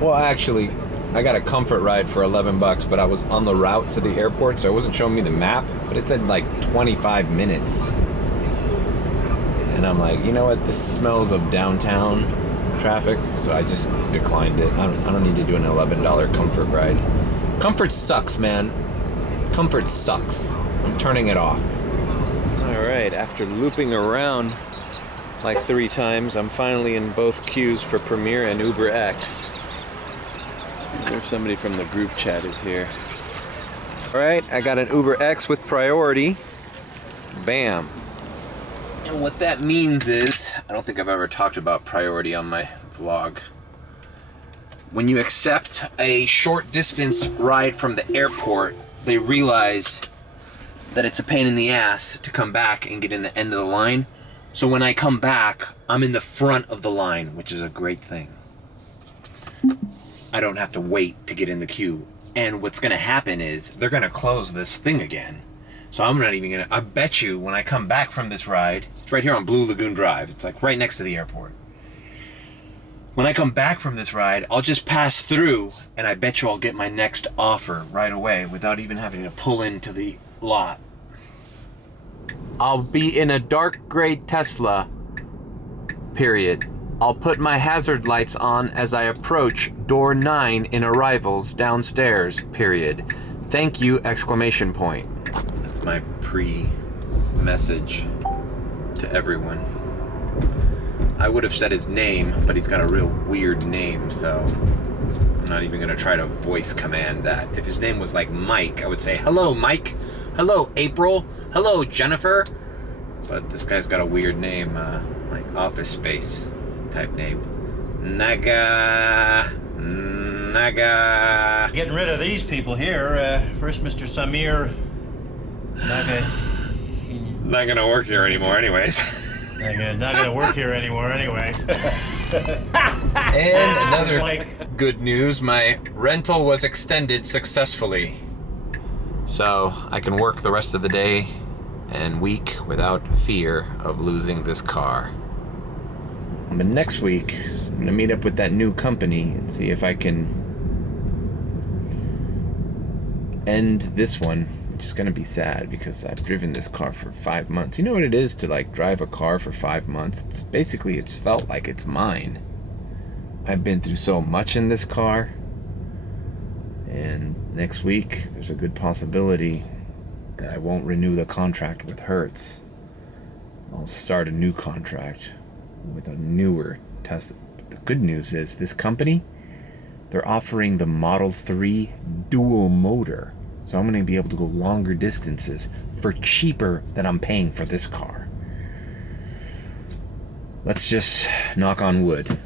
Well, actually, I got a comfort ride for $11, but I was on the route to the airport, so it wasn't showing me the map, but it said like 25 minutes. And I'm like, you know what? This smells of downtown traffic, so I just declined it. I don't need to do an $11 comfort ride. Comfort sucks, man. Comfort sucks. I'm turning it off. All right, after looping around like 3 times, I'm finally in both queues for Premier and UberX. There's somebody from the group chat is here. All right, I got an UberX with priority. Bam. And what that means is, I don't think I've ever talked about priority on my vlog. When you accept a short distance ride from the airport, they realize that it's a pain in the ass to come back and get in the end of the line. So when I come back, I'm in the front of the line, which is a great thing. I don't have to wait to get in the queue. And what's gonna happen is they're gonna close this thing again. So I'm not even gonna, I bet you when I come back from this ride, it's right here on Blue Lagoon Drive. It's like right next to the airport. When I come back from this ride, I'll just pass through and I bet you I'll get my next offer right away without even having to pull into the lot. I'll be in a dark gray Tesla, period. I'll put my hazard lights on as I approach door 9 in arrivals downstairs, period. Thank you, exclamation point. That's my pre-message to everyone. I would have said his name, but he's got a real weird name, so I'm not even gonna try to voice command that. If his name was like Mike, I would say, hello, Mike. Hello, April. Hello, Jennifer. But this guy's got a weird name, like Office Space type name. Naga. Getting rid of these people here. First, Mr. Samir Naga. Not gonna work here anymore, anyways. Not gonna work here anymore, anyway. And another good news: my rental was extended successfully, so I can work the rest of the day and week without fear of losing this car. But next week, I'm gonna meet up with that new company and see if I can end this one, which is gonna be sad because I've driven this car for 5 months. You know what it is to like drive a car for 5 months? It's basically, it's felt like it's mine. I've been through so much in this car, and next week there's a good possibility that I won't renew the contract with Hertz. I'll start a new contract with a newer Tesla. The good news is this company, they're offering the Model 3 dual motor. So I'm going to be able to go longer distances for cheaper than I'm paying for this car. Let's just knock on wood.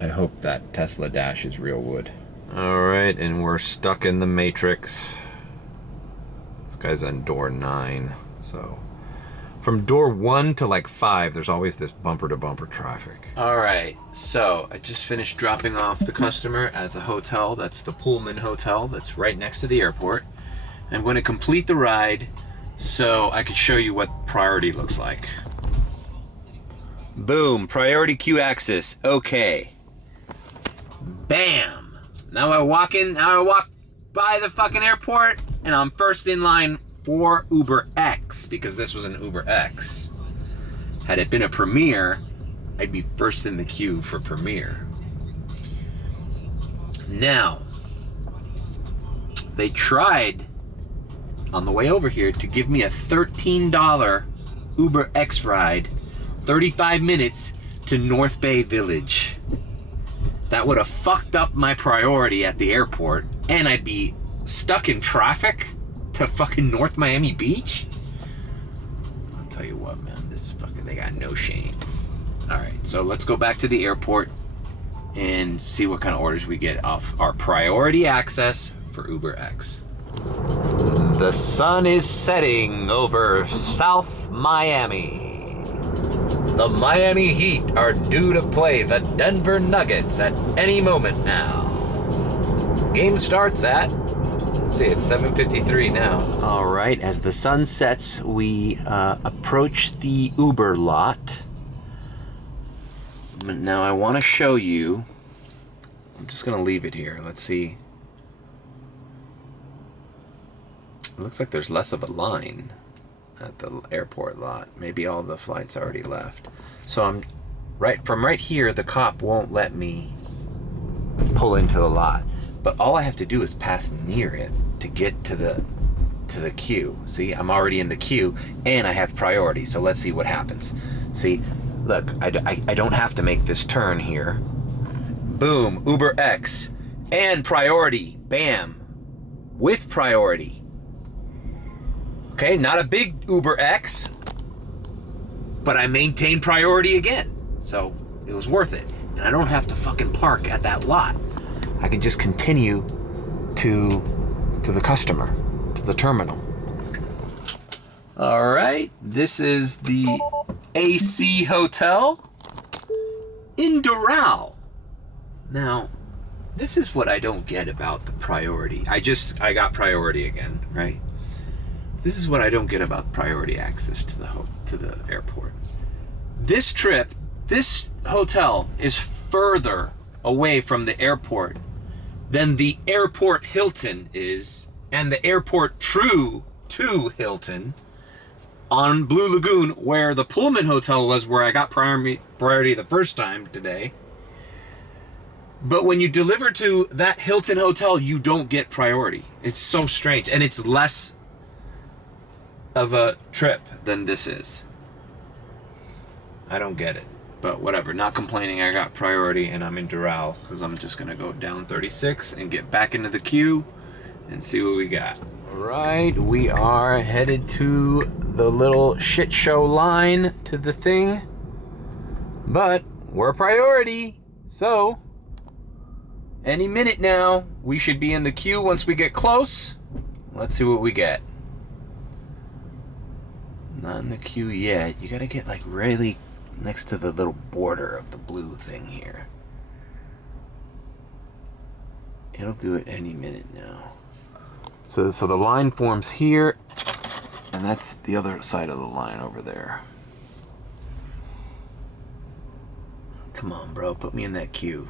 I hope that Tesla Dash is real wood. All right, and we're stuck in the Matrix. This guy's on door 9. So from door 1 to like 5, there's always this bumper to bumper traffic. All right, so I just finished dropping off the customer at the hotel. That's the Pullman Hotel that's right next to the airport. I'm going to complete the ride so I could show you what priority looks like. Boom, priority queue access, okay. Bam! Now I walk by the fucking airport and I'm first in line for UberX because this was an UberX. Had it been a Premier, I'd be first in the queue for Premier. Now, they tried on the way over here to give me a $13 UberX ride, 35 minutes to North Bay Village. That would have fucked up my priority at the airport, and I'd be stuck in traffic to fucking North Miami Beach. I'll tell you what, man, this fucking, they got no shame. All right, so let's go back to the airport and see what kind of orders we get off our priority access for UberX. The sun is setting over South Miami. The Miami Heat are due to play the Denver Nuggets at any moment now. Game starts at, let's see, it's 7:53 now. All right, as the sun sets, we approach the Uber lot. Now I want to show you, I'm just going to leave it here. Let's see. It looks like there's less of a line. at the airport lot. Maybe all the flights already left. So I'm from right here, the cop won't let me pull into the lot. But all I have to do is pass near it to get to the queue. See, I'm already in the queue and I have priority. So let's see what happens. See, look, I don't have to make this turn here. Boom, Uber X and priority, bam, with priority. Okay, not a big Uber X, but I maintain priority again. So it was worth it. And I don't have to fucking park at that lot. I can just continue to the customer, to the terminal. All right, this is the AC Hotel in Doral. Now, this is what I don't get about the priority. I got priority again, right? This is what I don't get about priority access to the airport. This trip, this hotel is further away from the airport than the airport Hilton is, and the airport True to Hilton on Blue Lagoon, where the Pullman Hotel was, where I got priority the first time today. But when you deliver to that Hilton Hotel, you don't get priority. It's so strange, and it's less of a trip than this is. I don't get it, but whatever. Not complaining. I got priority, and I'm in Doral because I'm just gonna go down 36 and get back into the queue and see what we got. All right, we are headed to the little shit show line to the thing, but we're priority, so any minute now we should be in the queue. Once we get close, let's see what we get. Not in the queue yet. You gotta get like really next to the little border of the blue thing here. It'll do it any minute now. So the line forms here, and that's the other side of the line over there. Come on, bro, put me in that queue.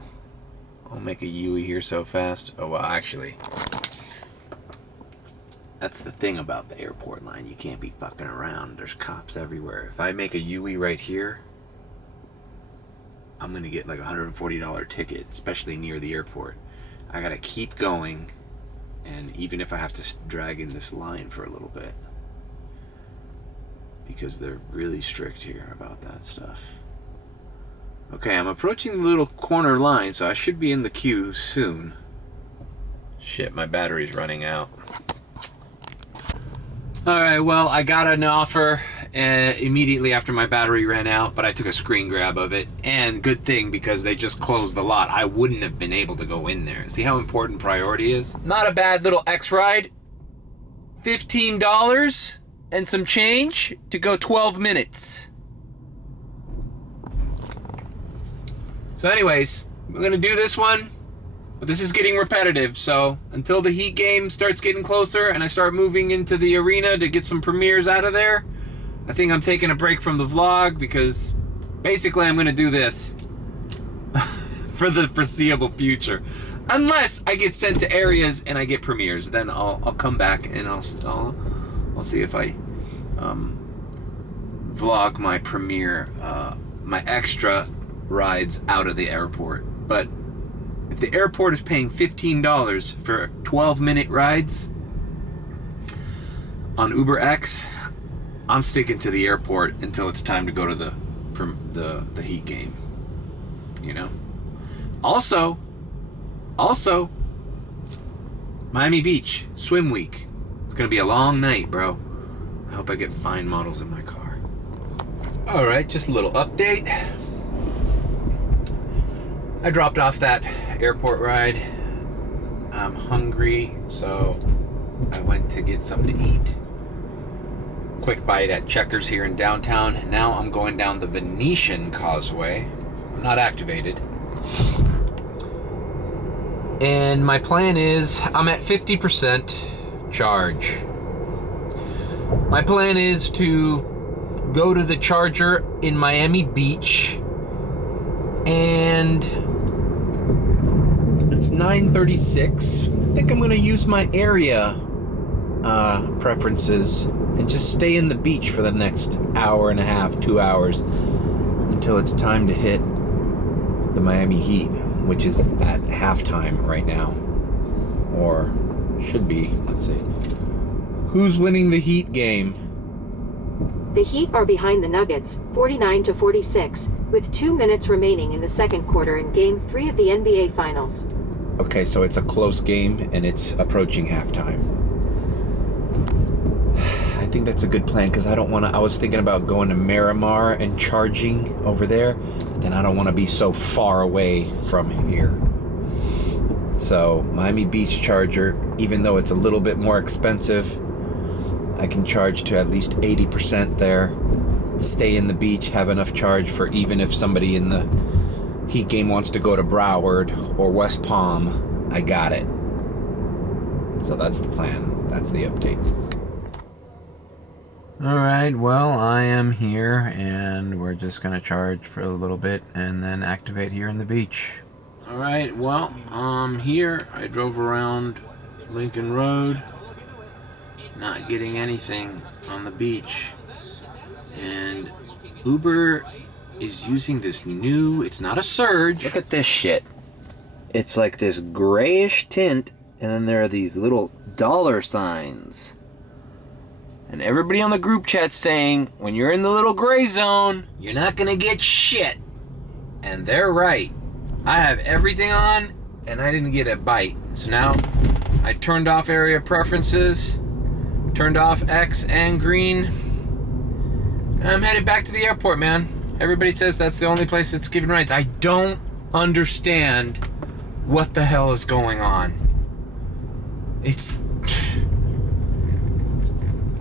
I'll make a Yui here so fast. Oh, well, actually, that's the thing about the airport line. You can't be fucking around. There's cops everywhere. If I make a Yui right here, I'm gonna get like a $140 ticket, especially near the airport. I gotta keep going, and even if I have to drag in this line for a little bit, because they're really strict here about that stuff. Okay, I'm approaching the little corner line, so I should be in the queue soon. Shit, my battery's running out. Alright, well, I got an offer immediately after my battery ran out, but I took a screen grab of it. And good thing, because they just closed the lot. I wouldn't have been able to go in there. See how important priority is? Not a bad little X-Ride. $15 and some change to go 12 minutes. So anyways, we're gonna do this one, but this is getting repetitive, so until the Heat game starts getting closer and I start moving into the arena to get some premieres out of there, I think I'm taking a break from the vlog, because basically I'm gonna do this for the foreseeable future. Unless I get sent to areas and I get premieres, then I'll come back and I'll see if I vlog my premiere, my extra rides out of the airport. But if the airport is paying $15 for 12-minute rides on Uber X, I'm sticking to the airport until it's time to go to the Heat game. You know. Also, Miami Beach swim week. It's gonna be a long night, bro. I hope I get fine models in my car. All right, just a little update. I dropped off that airport ride. I'm hungry, so I went to get something to eat. Quick bite at Checkers here in downtown. And now I'm going down the Venetian Causeway. I'm not activated. And my plan is, I'm at 50% charge. My plan is to go to the charger in Miami Beach, and it's 9:36. I think I'm gonna use my area preferences and just stay in the beach for the next hour and a half, 2 hours, until it's time to hit the Miami Heat, which is at halftime right now. Or should be. Let's see. Who's winning the Heat game? The Heat are behind the Nuggets, 49-46, with 2 minutes remaining in the second quarter in Game 3 of the NBA Finals. Okay, so it's a close game and it's approaching halftime. I think that's a good plan because I don't want to. I was thinking about going to Miramar and charging over there, but then I don't want to be so far away from here. So Miami Beach charger, even though it's a little bit more expensive, I can charge to at least 80% there. Stay in the beach, have enough charge for even if somebody in the Heat game wants to go to Broward or West Palm, I got it. So that's the plan. That's the update. Alright, well, I am here and we're just going to charge for a little bit and then activate here in the beach. Alright, well, I'm here. I drove around Lincoln Road, not getting anything on the beach. And Uber is using this new, it's not a Surge. Look at this shit. It's like this grayish tint, and then there are these little dollar signs. And everybody on the group chat's saying, when you're in the little gray zone, you're not gonna get shit. And they're right. I have everything on, and I didn't get a bite. So now, I turned off area preferences, turned off X and green. I'm headed back to the airport, man. Everybody says that's the only place that's giving rides. I don't understand what the hell is going on.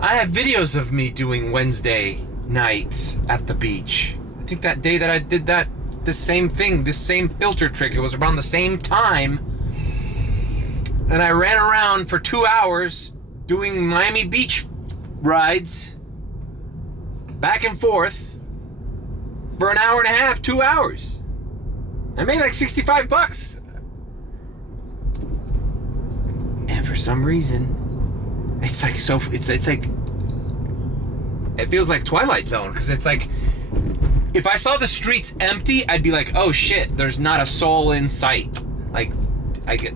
I have videos of me doing Wednesday nights at the beach. I think that day that I did the same thing, this same filter trick, it was around the same time. And I ran around for 2 hours doing Miami Beach rides back and forth for an hour and a half, 2 hours. I made like $65. And for some reason, it's like it feels like Twilight Zone, because it's like, if I saw the streets empty, I'd be like, oh shit, there's not a soul in sight. Like,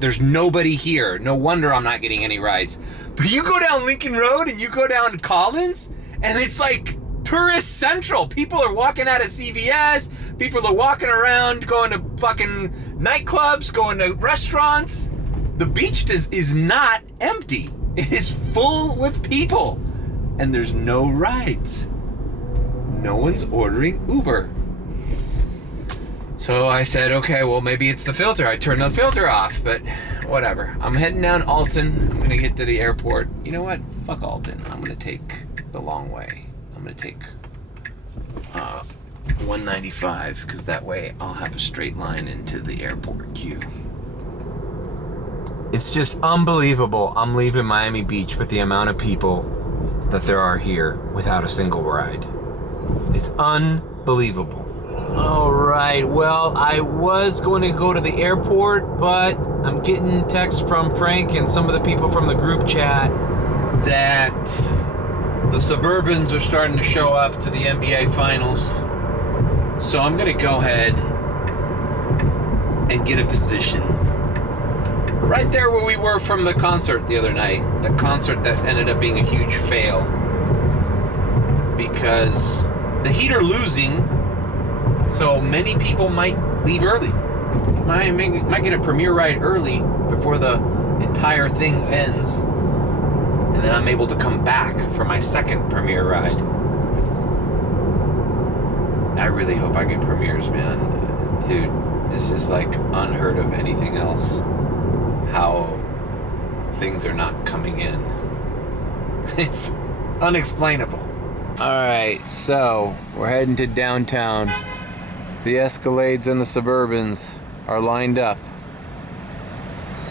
there's nobody here. No wonder I'm not getting any rides. But you go down Lincoln Road and you go down Collins, and it's like tourist central. People are walking out of CVS. People are walking around, going to fucking nightclubs, going to restaurants. The beach is not empty. It is full with people. And there's no rides. No one's ordering Uber. So I said, okay, well, maybe it's the filter. I turned the filter off, but whatever. I'm heading down Alton. I'm gonna get to the airport. You know what? Fuck Alton. I'm gonna take the long way. I'm gonna take 195, because that way I'll have a straight line into the airport queue. It's just unbelievable. I'm leaving Miami Beach with the amount of people that there are here without a single ride. It's unbelievable. All right, well, I was going to go to the airport, but I'm getting texts from Frank and some of the people from the group chat that the Suburbans are starting to show up to the NBA Finals. So I'm going to go ahead and get a position right there where we were from the concert the other night. The concert that ended up being a huge fail because the Heat are losing. So many people might leave early. Might get a premiere ride early before the entire thing ends. And then I'm able to come back for my second premiere ride. I really hope I get premieres, man. Dude, this is like unheard of anything else. How things are not coming in. It's unexplainable. Alright, so we're heading to downtown. The Escalades and the Suburbans are lined up.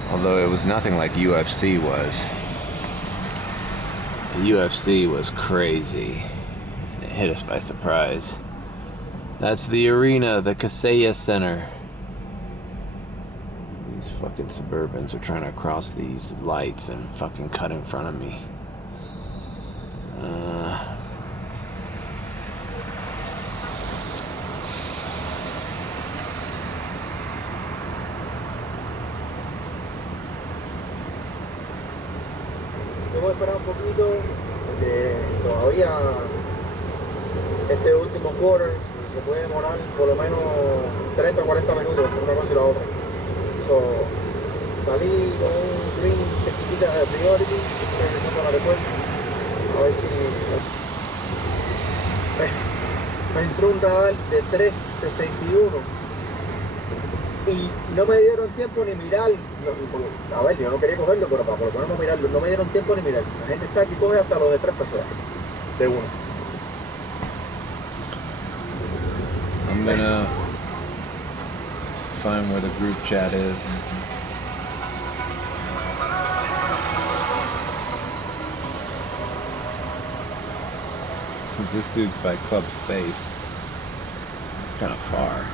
Although it was nothing like UFC was. The UFC was crazy. It hit us by surprise. That's the arena, the Kaseya Center. These fucking Suburbans are trying to cross these lights and fucking cut in front of me. Debo esperar un poquito, porque todavía este último quarter se puede demorar por lo menos 30 o 40 minutos entre una cosa y la otra. Salí con un green cerquita de priority, regresando al aeropuerto, a ver si me entró un radar de 361 y no me dieron tiempo ni mirar. A ver, yo no quería cogerlo, pero para por lo menos mirarlo, no me dieron tiempo ni mirar. La gente está aquí, coge hasta los de 3 personas, de uno. I'm gonna find where the group chat is. This dude's by Club Space. It's kind of far.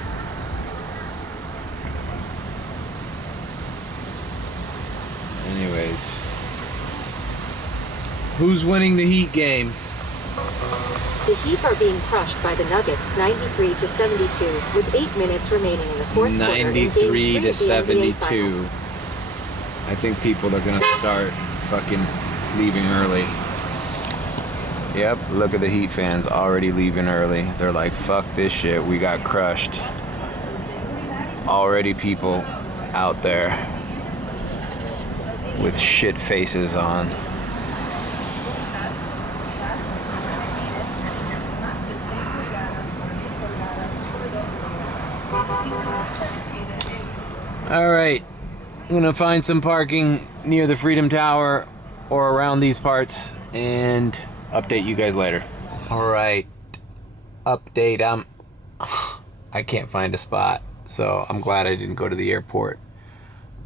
Anyways, who's winning the Heat game? The Heat are being crushed by the Nuggets 93 to 72 with 8 minutes remaining in the fourth quarter. 93 to 72. I think people are gonna start fucking leaving early. Yep, look at the Heat fans already leaving early. They're like, fuck this shit, we got crushed. Already people out there with shit faces on. Alright, I'm gonna find some parking near the Freedom Tower or around these parts and update you guys later. Alright, update. I can't find a spot, so I'm glad I didn't go to the airport.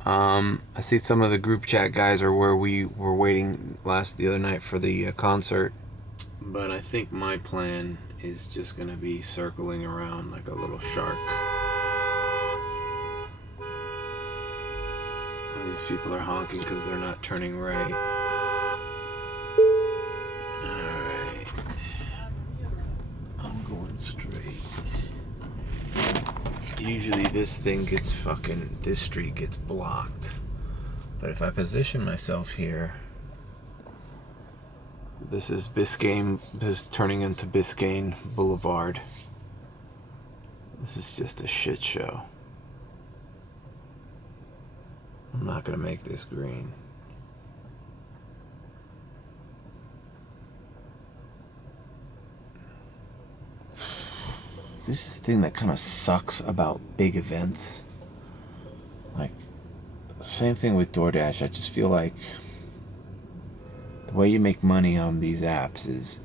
I see some of the group chat guys are where we were waiting the other night for the concert, but I think my plan is just gonna be circling around like a little shark. These people are honking because they're not turning right. Alright. I'm going straight. Usually this street gets blocked. But if I position myself here, this is turning into Biscayne Boulevard. This is just a shit show. I'm not gonna make this green. This is the thing that kind of sucks about big events. Like, same thing with DoorDash. I just feel like the way you make money on these apps is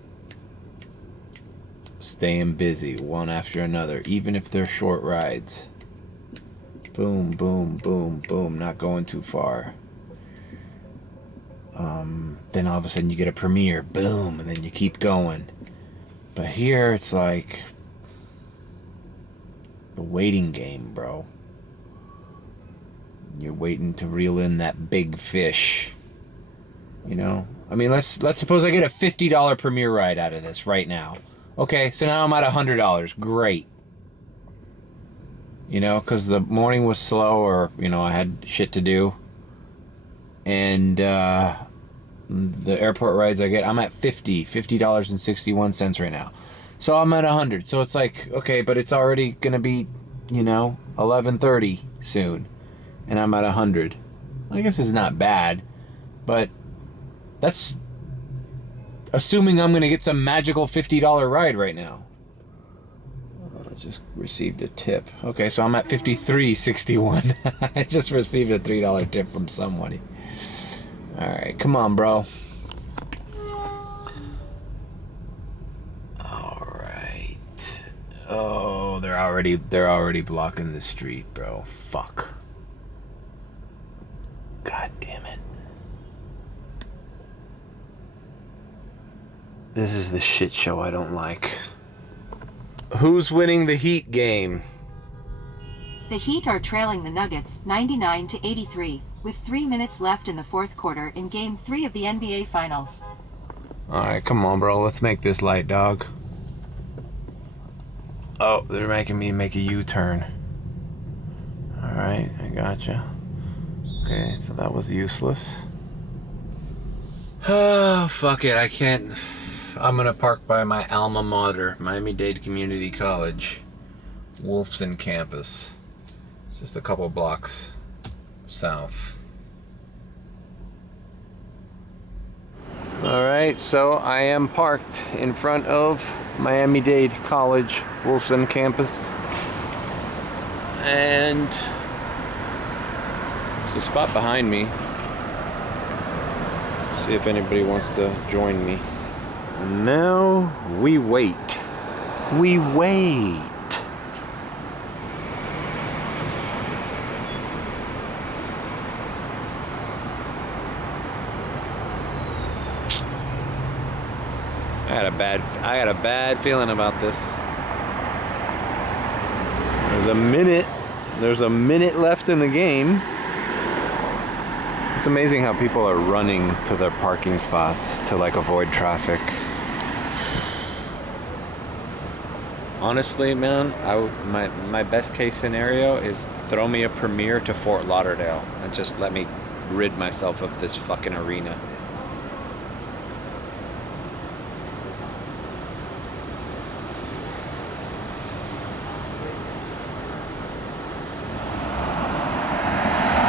staying busy one after another, even if they're short rides. Boom, boom, boom, boom, not going too far. Then all of a sudden you get a premiere, boom, and then you keep going. But here it's like the waiting game, bro. You're waiting to reel in that big fish. You know? I mean, let's suppose I get a $50 premiere ride out of this right now. Okay, so now I'm at $100. Great. You know, because the morning was slow, or, you know, I had shit to do. And the airport rides I get, I'm at $50.61 right now. So I'm at 100. So it's like, okay, but it's already going to be, you know, 11:30 soon. And I'm at 100. I guess it's not bad. But that's assuming I'm going to get some magical $50 ride right now. I just received a tip. Okay, so I'm at $53.61. I just received a $3 tip from somebody. Alright, come on, bro. Alright. Oh, they're already blocking the street, bro. Fuck. God damn it. This is the shit show I don't like. Who's winning the Heat game? The Heat are trailing the Nuggets 99 to 83 with 3 minutes left in the fourth quarter in Game 3 of the NBA Finals. Alright, come on, bro. Let's make this light, dog. Oh, they're making me make a U-turn. Alright, I gotcha. Okay, so that was useless. Oh, fuck it. I can't. I'm gonna park by my alma mater, Miami-Dade Community College, Wolfson campus. It's just a couple blocks south. Alright, so I am parked in front of Miami-Dade College, Wolfson campus. And there's a spot behind me. See if anybody wants to join me. Now we wait. We wait. I got a bad feeling about this. There's a minute left in the game. It's amazing how people are running to their parking spots to like avoid traffic. Honestly, man, my best case scenario is throw me a Premier to Fort Lauderdale and just let me rid myself of this fucking arena.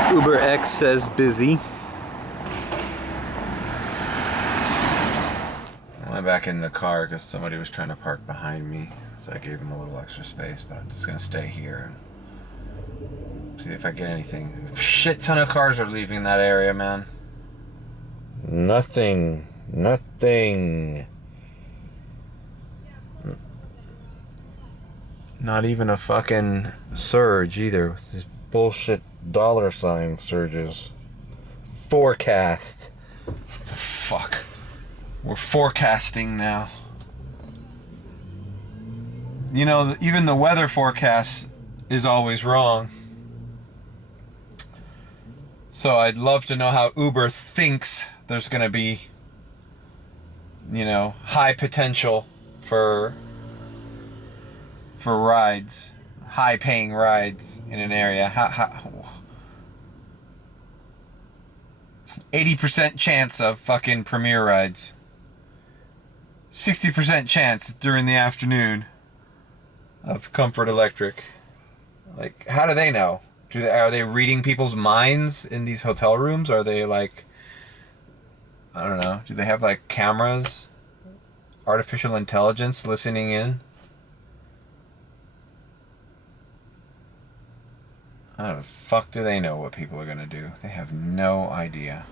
UberX says busy. I went back in the car because somebody was trying to park behind me, so I gave him a little extra space, but I'm just gonna stay here and see if I get anything. Shit ton of cars are leaving that area, man. Nothing. Not even a fucking surge either. These bullshit $ surges. Forecast. What the fuck? We're forecasting now. You know, even the weather forecast is always wrong. So I'd love to know how Uber thinks there's gonna be, you know, high potential for rides, high paying rides in an area. 80% chance of fucking Premier rides. 60% chance during the afternoon of Comfort Electric. Like, how do they know? Are they reading people's minds in these hotel rooms? Are they like, I don't know, do they have like cameras? Artificial intelligence listening in? How the fuck do they know what people are gonna do? They have no idea.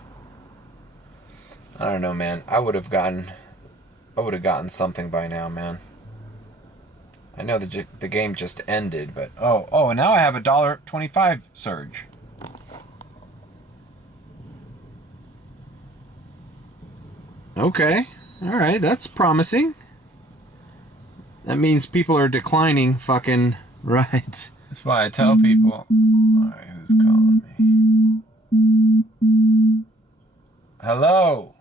I don't know, man. I would have gotten something by now, man. I know the game just ended, but oh, and now I have a $1.25 surge. Okay, all right, that's promising. That means people are declining fucking rides. That's why I tell people. Alright, who's calling me? Hello.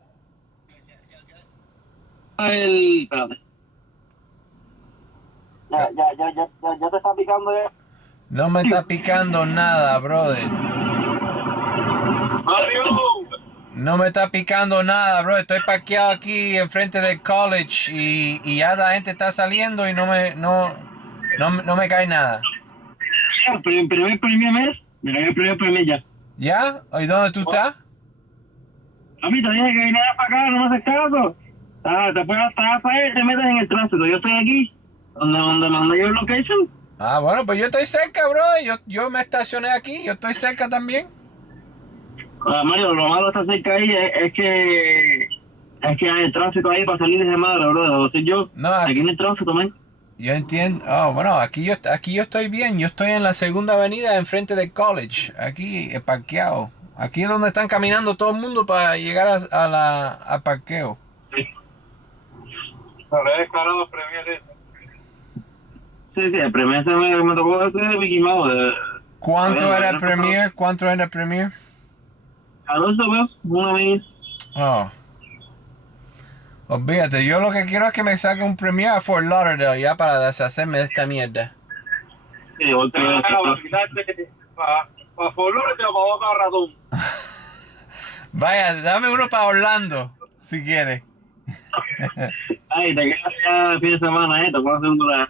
Espérate. Ya te está picando ya. No me está picando nada, brother. No me está picando nada, bro. Estoy parqueado aquí enfrente del college y ya la gente está saliendo y no me cae nada. El primer premio ya. ¿Ya? ¿Y dónde tú estás? A mí te dije que vinieras para acá, no me haces caso. Te puedes hasta ahí, te metes en el tránsito. Yo estoy aquí, donde mandé yo el location. Ah, bueno, pues yo estoy cerca, bro. Yo me estacioné aquí, yo estoy cerca también. Mario, lo malo de estar cerca ahí es que hay tránsito ahí para salir de madre, bro. Soy yo, no, aquí en el tránsito, man. Yo entiendo. Oh, bueno, aquí yo estoy bien. Yo estoy en la segunda avenida enfrente del college. Aquí, parqueado. Aquí es donde están caminando todo el mundo para llegar al parqueo. Sí. Habré declarado Premier eso. Sí, el Premier me tocó ese Mickey Mouse. ¿Cuánto era el Premier? ¿Cuánto era el Premier? A 12 pesos, una vez. Oh. Olvídate, yo lo que quiero es que me saque un Premiere a Fort Lauderdale ya para deshacerme de esta mierda. Sí, para Fort Lauderdale o para Boca Ratón. Vaya, dame uno para Orlando, si quieres. Ay, te quedas ya fin de semana, te puedo hacer un dólar.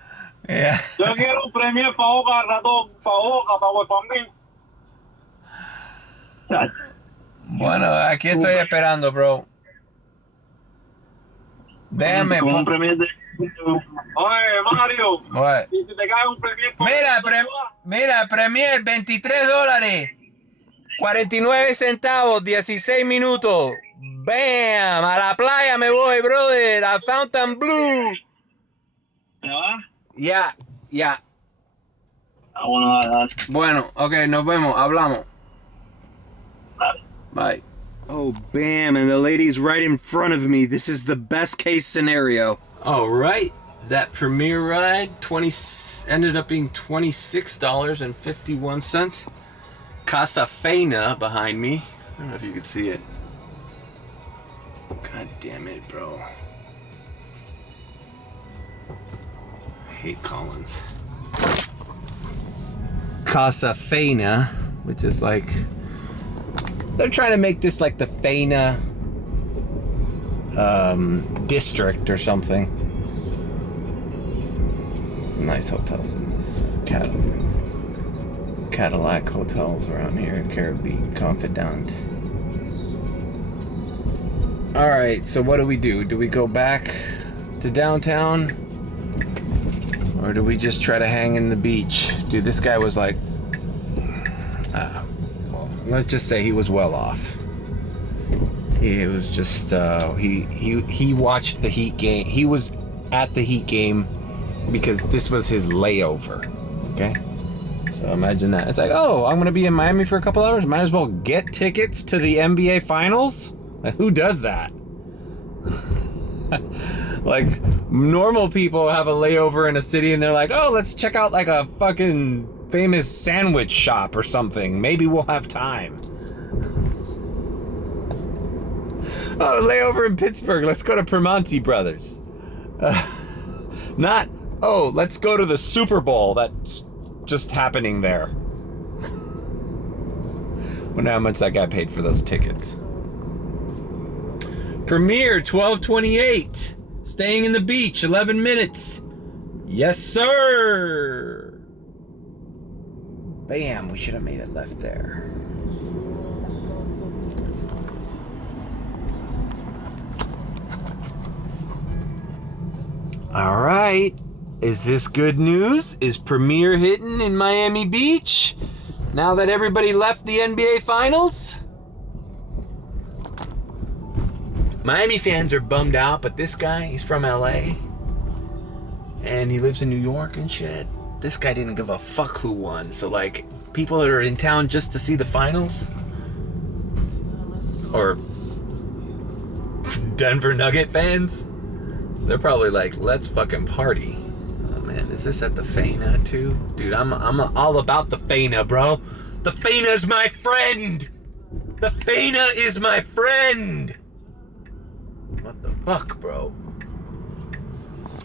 Yeah. Yo quiero un premio para Boca Ratón, para Boca, para West Palm. Bueno, aquí estoy esperando, bro. Déjame. Como un premio de... Oye, Mario. What? Y si te cae un premio... Mira, Premier, $23. 49 centavos, 16 minutos. Bam, a la playa me voy, brother. A Fontainebleau. ¿Te va? Ya. Ah, bueno, dale. Bueno, ok, nos vemos, hablamos. Bye. Oh, bam, and the lady's right in front of me. This is the best case scenario. All right, that Premier ride ended up being $26.51. Casa Feina behind me. I don't know if you could see it. God damn it, bro. I hate Collins. Casa Feina, which is like... They're trying to make this like the Feina district or something. Some nice hotels in this Cadillac hotels around here, Caribbean Confidant. All right, so what do? Do we go back to downtown? Or do we just try to hang in the beach? Dude, this guy was like, let's just say he was well off. He was just he watched the Heat game. He was at the Heat game because this was his layover. Okay, so imagine that. It's like, oh, I'm gonna be in Miami for a couple hours. Might as well get tickets to the NBA Finals. Like, who does that? Like, normal people have a layover in a city and they're like, oh, let's check out like a fucking famous sandwich shop or something. Maybe we'll have time. Oh, layover in Pittsburgh. Let's go to Primanti Brothers. Not, oh, let's go to the Super Bowl that's just happening there. Wonder how much that guy paid for those tickets. Premiere 12:28. Staying in the beach 11 minutes. Yes, sir. Bam, we should have made it left there. All right. Is this good news? Is Premier hitting in Miami Beach now that everybody left the NBA Finals? Miami fans are bummed out, but this guy, he's from LA and he lives in New York and shit. This guy didn't give a fuck who won. So like, people that are in town just to see the finals, or Denver Nugget fans, they're probably like, let's fucking party. Oh man, is this at the Feina too? Dude, I'm all about the Feina, bro. The Feina's my friend. The Feina is my friend. What the fuck, bro?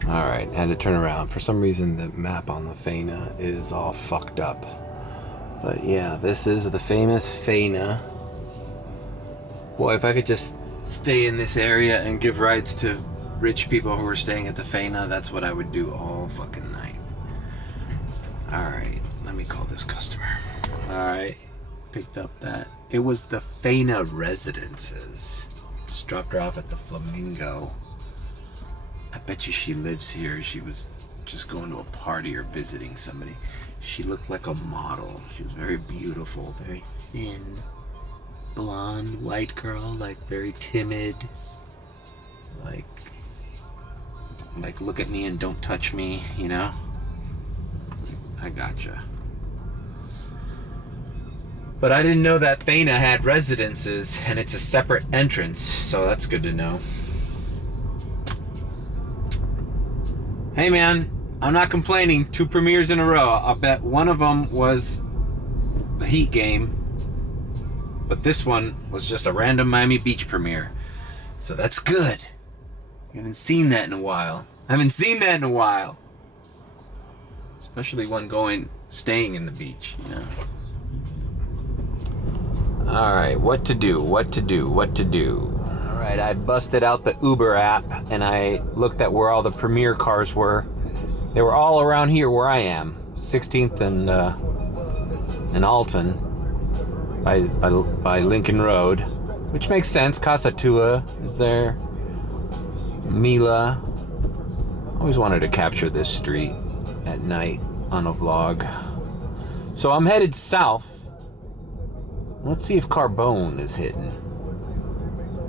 Alright, had to turn around. For some reason, the map on the Feina is all fucked up. But yeah, this is the famous Feina. Boy, if I could just stay in this area and give rides to rich people who are staying at the Feina, that's what I would do all fucking night. Alright, let me call this customer. Alright, picked up that. It was the Feina Residences. Just dropped her off at the Flamingo. I bet you she lives here. She was just going to a party or visiting somebody. She looked like a model. She was very beautiful, very thin, blonde, white girl, like very timid. Like look at me and don't touch me, you know? I gotcha. But I didn't know that Feina had residences, and it's a separate entrance, so that's good to know. Hey man, I'm not complaining. 2 premieres in a row. I'll bet one of them was the Heat game, but this one was just a random Miami Beach premiere. So that's good. I haven't seen that in a while. Especially one staying in the beach, you know. Alright, what to do. Alright, I busted out the Uber app and I looked at where all the Premier cars were. They were all around here where I am. 16th and Alton by Lincoln Road. Which makes sense. Casa Tua is there. Mila. Always wanted to capture this street at night on a vlog. So I'm headed south. Let's see if Carbone is hitting.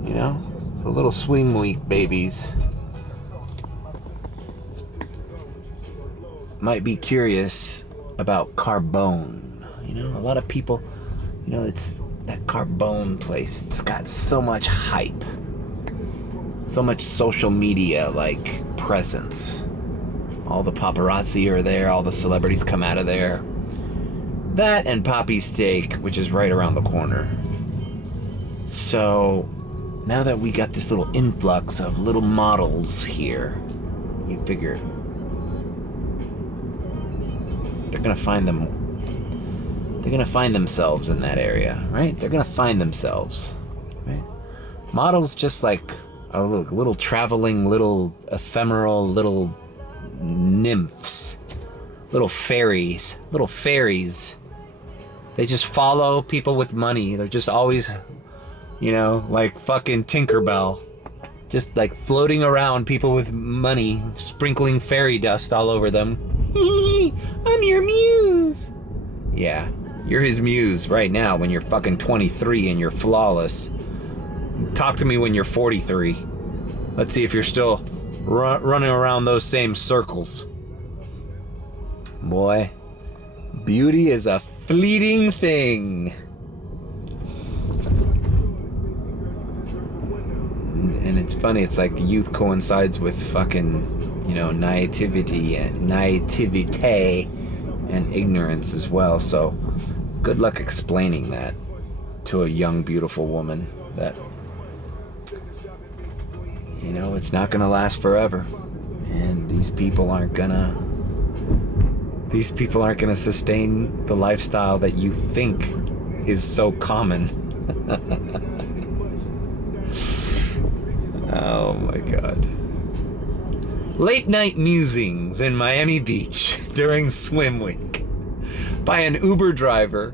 You know, the little swim week babies might be curious about Carbone. You know, a lot of people, you know, it's that Carbone place. It's got so much hype, so much social media like presence. All the paparazzi are there, all the celebrities come out of there. That and Poppy Steak, which is right around the corner. So now that we got this little influx of little models here, you figure they're gonna find themselves in that area, right? They're gonna find themselves, right? Models just like a little traveling, little ephemeral, little nymphs, little fairies. They just follow people with money. They're just always, you know, like fucking Tinkerbell. Just like floating around people with money, sprinkling fairy dust all over them. I'm your muse. Yeah, you're his muse right now when you're fucking 23 and you're flawless. Talk to me when you're 43. Let's see if you're still running around those same circles. Boy, beauty is a fleeting thing. And it's funny, it's like youth coincides with fucking, you know, naivete and ignorance as well. So good luck explaining that to a young, beautiful woman that, you know, it's not gonna last forever. And these people aren't gonna sustain the lifestyle that you think is so common. Oh my God. Late night musings in Miami Beach during swim week by an Uber driver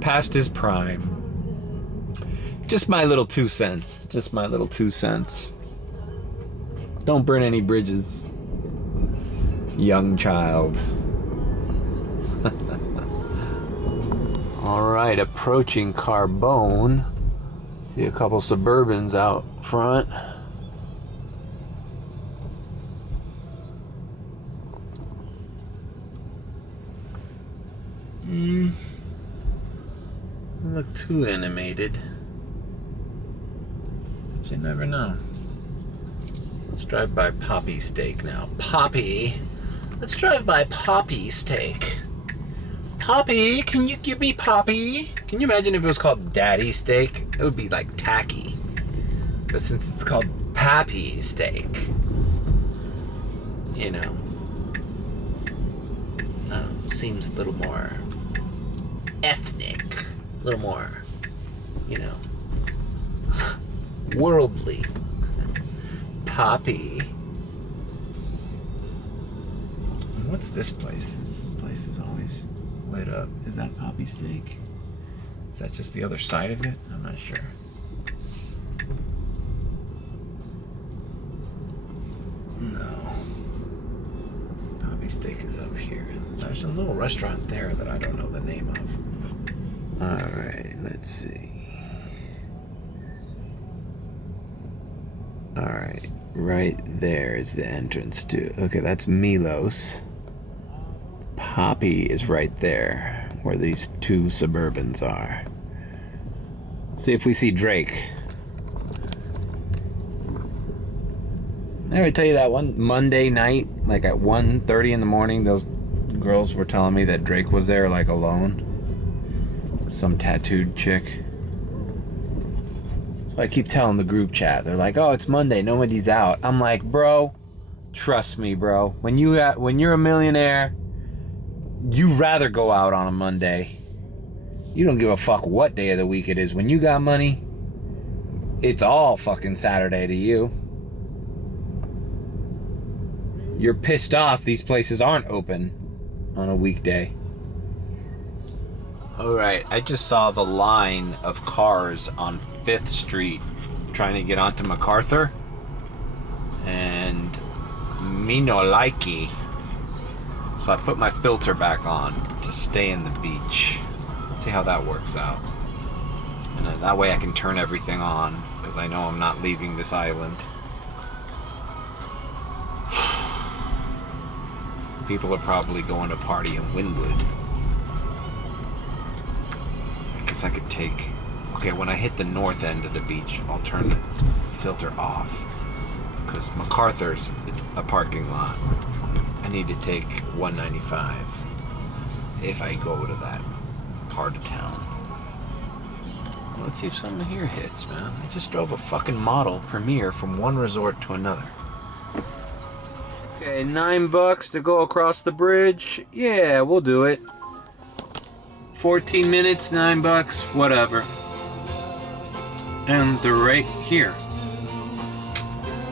past his prime. Just my little 2 cents. Don't burn any bridges, young child. All right, approaching Carbone. See a couple Suburbans out front. Don't look too animated. But you never know. Let's drive by Poppy Steak now. Let's drive by Poppy Steak. Poppy, can you give me Poppy? Can you imagine if it was called Daddy Steak? It would be like tacky. But since it's called Pappy Steak, you know, seems a little more ethnic, a little more, you know, worldly. Poppy. What's this place? This place is always lit up. Is that Poppy Steak? Is that just the other side of it? I'm not sure. No. Poppy Steak is up here. There's a little restaurant there that I don't know the name of. Alright, let's see. Alright, right there is the entrance to... Okay, that's Milos. Poppy is right there, where these two Suburbans are. Let's see if we see Drake. I ever tell you that one Monday night, like at 1:30 in the morning, those girls were telling me that Drake was there, like alone. Some tattooed chick. So I keep telling the group chat. They're like, oh, it's Monday. Nobody's out. I'm like, bro, trust me, bro. When you're a millionaire, you rather go out on a Monday. You don't give a fuck what day of the week it is. When you got money, it's all fucking Saturday to you. You're pissed off these places aren't open on a weekday. Alright, I just saw the line of cars on 5th Street trying to get onto MacArthur. And me no likey. So I put my filter back on to stay in the beach. Let's see how that works out. And then that way I can turn everything on, because I know I'm not leaving this island. People are probably going to party in Wynwood. I guess I could take... Okay, when I hit the north end of the beach, I'll turn the filter off. Because MacArthur's a parking lot. I need to take 195 if I go to that part of town. Well, let's see if something here hits, man. I just drove a fucking model Premier from one resort to another. Okay, $9 to go across the bridge. Yeah, we'll do it. 14 minutes, $9, whatever. And they're right here.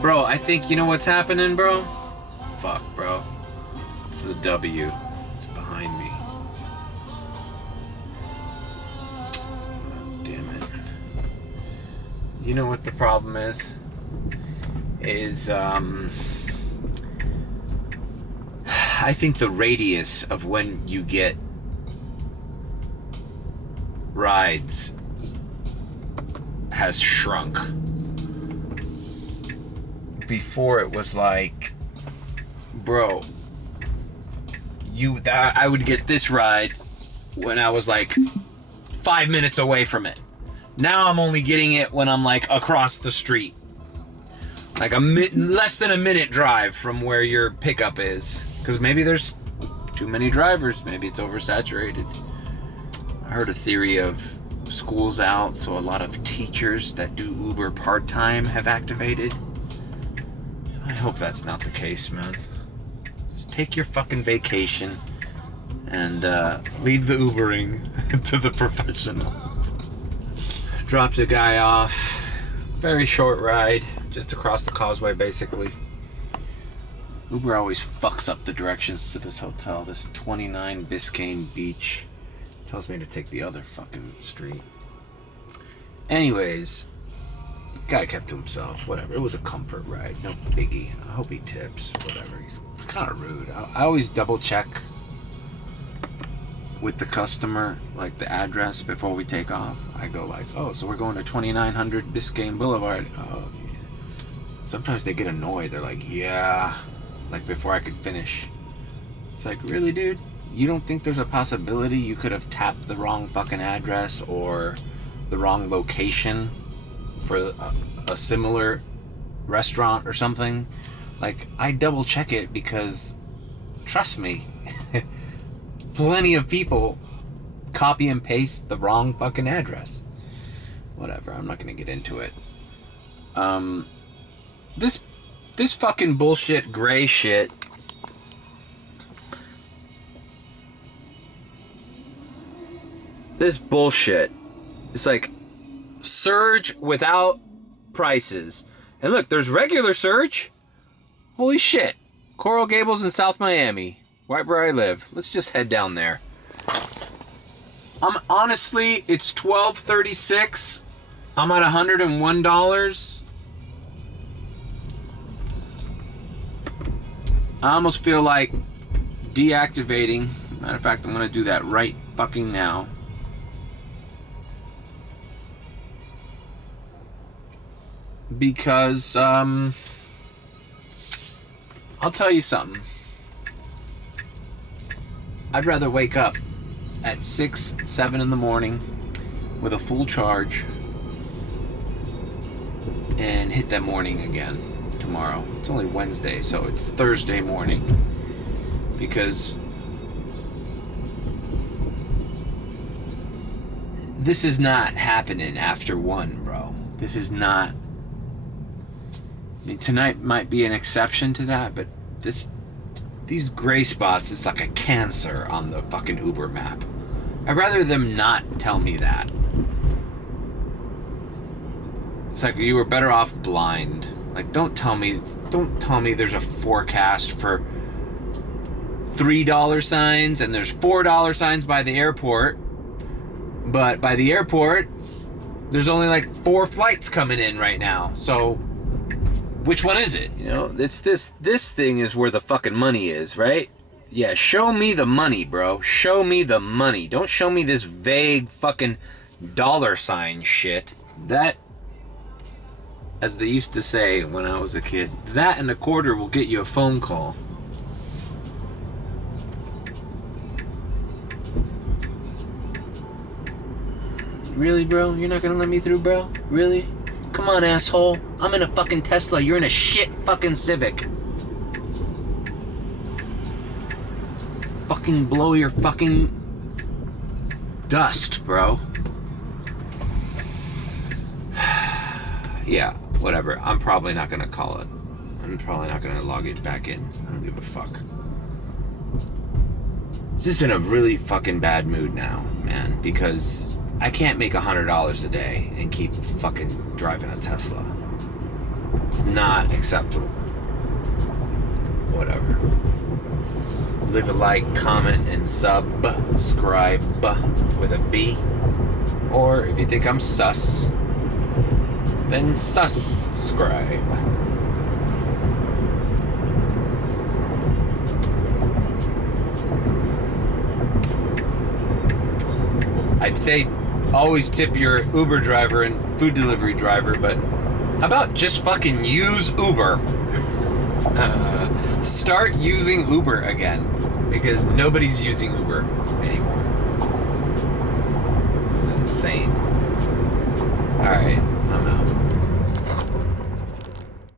Bro, I think you know what's happening, bro? Fuck, bro. It's the W. It's behind me. Damn it. You know what the problem is? I think the radius of when you get rides has shrunk. Before it was like, bro, I would get this ride when I was like 5 minutes away from it. Now I'm only getting it when I'm like across the street. Like less than a minute drive from where your pickup is. Because maybe there's too many drivers. Maybe it's oversaturated. I heard a theory of school's out, so a lot of teachers that do Uber part-time have activated. I hope that's not the case, man. Just take your fucking vacation and leave the Ubering to the professionals. Dropped a guy off. Very short ride, just across the causeway, basically. Uber always fucks up the directions to this hotel. This 29 Biscayne Beach tells me to take the other fucking street. Anyways, guy kept to himself. Whatever. It was a comfort ride. No biggie. I hope he tips. Whatever. He's kind of rude. I always double check with the customer, like the address, before we take off. I go like, oh, so we're going to 2900 Biscayne Boulevard. Oh, yeah. Sometimes they get annoyed. They're like, yeah. Like before I could finish. It's like, really, dude? You don't think there's a possibility you could have tapped the wrong fucking address or the wrong location for a similar restaurant or something? Like, I double check it because, trust me, plenty of people copy and paste the wrong fucking address. Whatever, I'm not gonna get into it. This fucking bullshit gray shit this bullshit. It's like Surge without prices. And look, there's regular Surge. Holy shit. Coral Gables in South Miami, right where I live. Let's just head down there. Honestly, it's $12.36. I'm at $101. I almost feel like deactivating. Matter of fact, I'm gonna do that right fucking now. Because, I'll tell you something. I'd rather wake up at 6, 7 in the morning with a full charge and hit that morning again tomorrow. It's only Wednesday, so it's Thursday morning. Because this is not happening after 1, bro. This is not... I mean, tonight might be an exception to that, but these gray spots is like a cancer on the fucking Uber map. I'd rather them not tell me that. It's like you were better off blind. Like, don't tell me there's a forecast for $3 signs and there's $4 signs by the airport. But by the airport, there's only like 4 flights coming in right now. So which one is it? You know, it's this thing is where the fucking money is, right? Yeah, show me the money, bro. Show me the money. Don't show me this vague fucking dollar sign shit. That, as they used to say when I was a kid, that and a quarter will get you a phone call. Really, bro? You're not gonna let me through, bro? Really? Come on, asshole. I'm in a fucking Tesla. You're in a shit fucking Civic. Fucking blow your fucking dust, bro. Yeah, whatever. I'm probably not gonna call it. I'm probably not gonna log it back in. I don't give a fuck. Just in a really fucking bad mood now, man, because I can't make $100 a day and keep fucking driving a Tesla. It's not acceptable. Whatever. Leave a like, comment, and subscribe with a B. Or if you think I'm sus, then subscribe. I'd say always tip your Uber driver and food delivery driver, but how about just fucking use Uber? Start using Uber again, because nobody's using Uber anymore. It's insane. Alright, I'm out.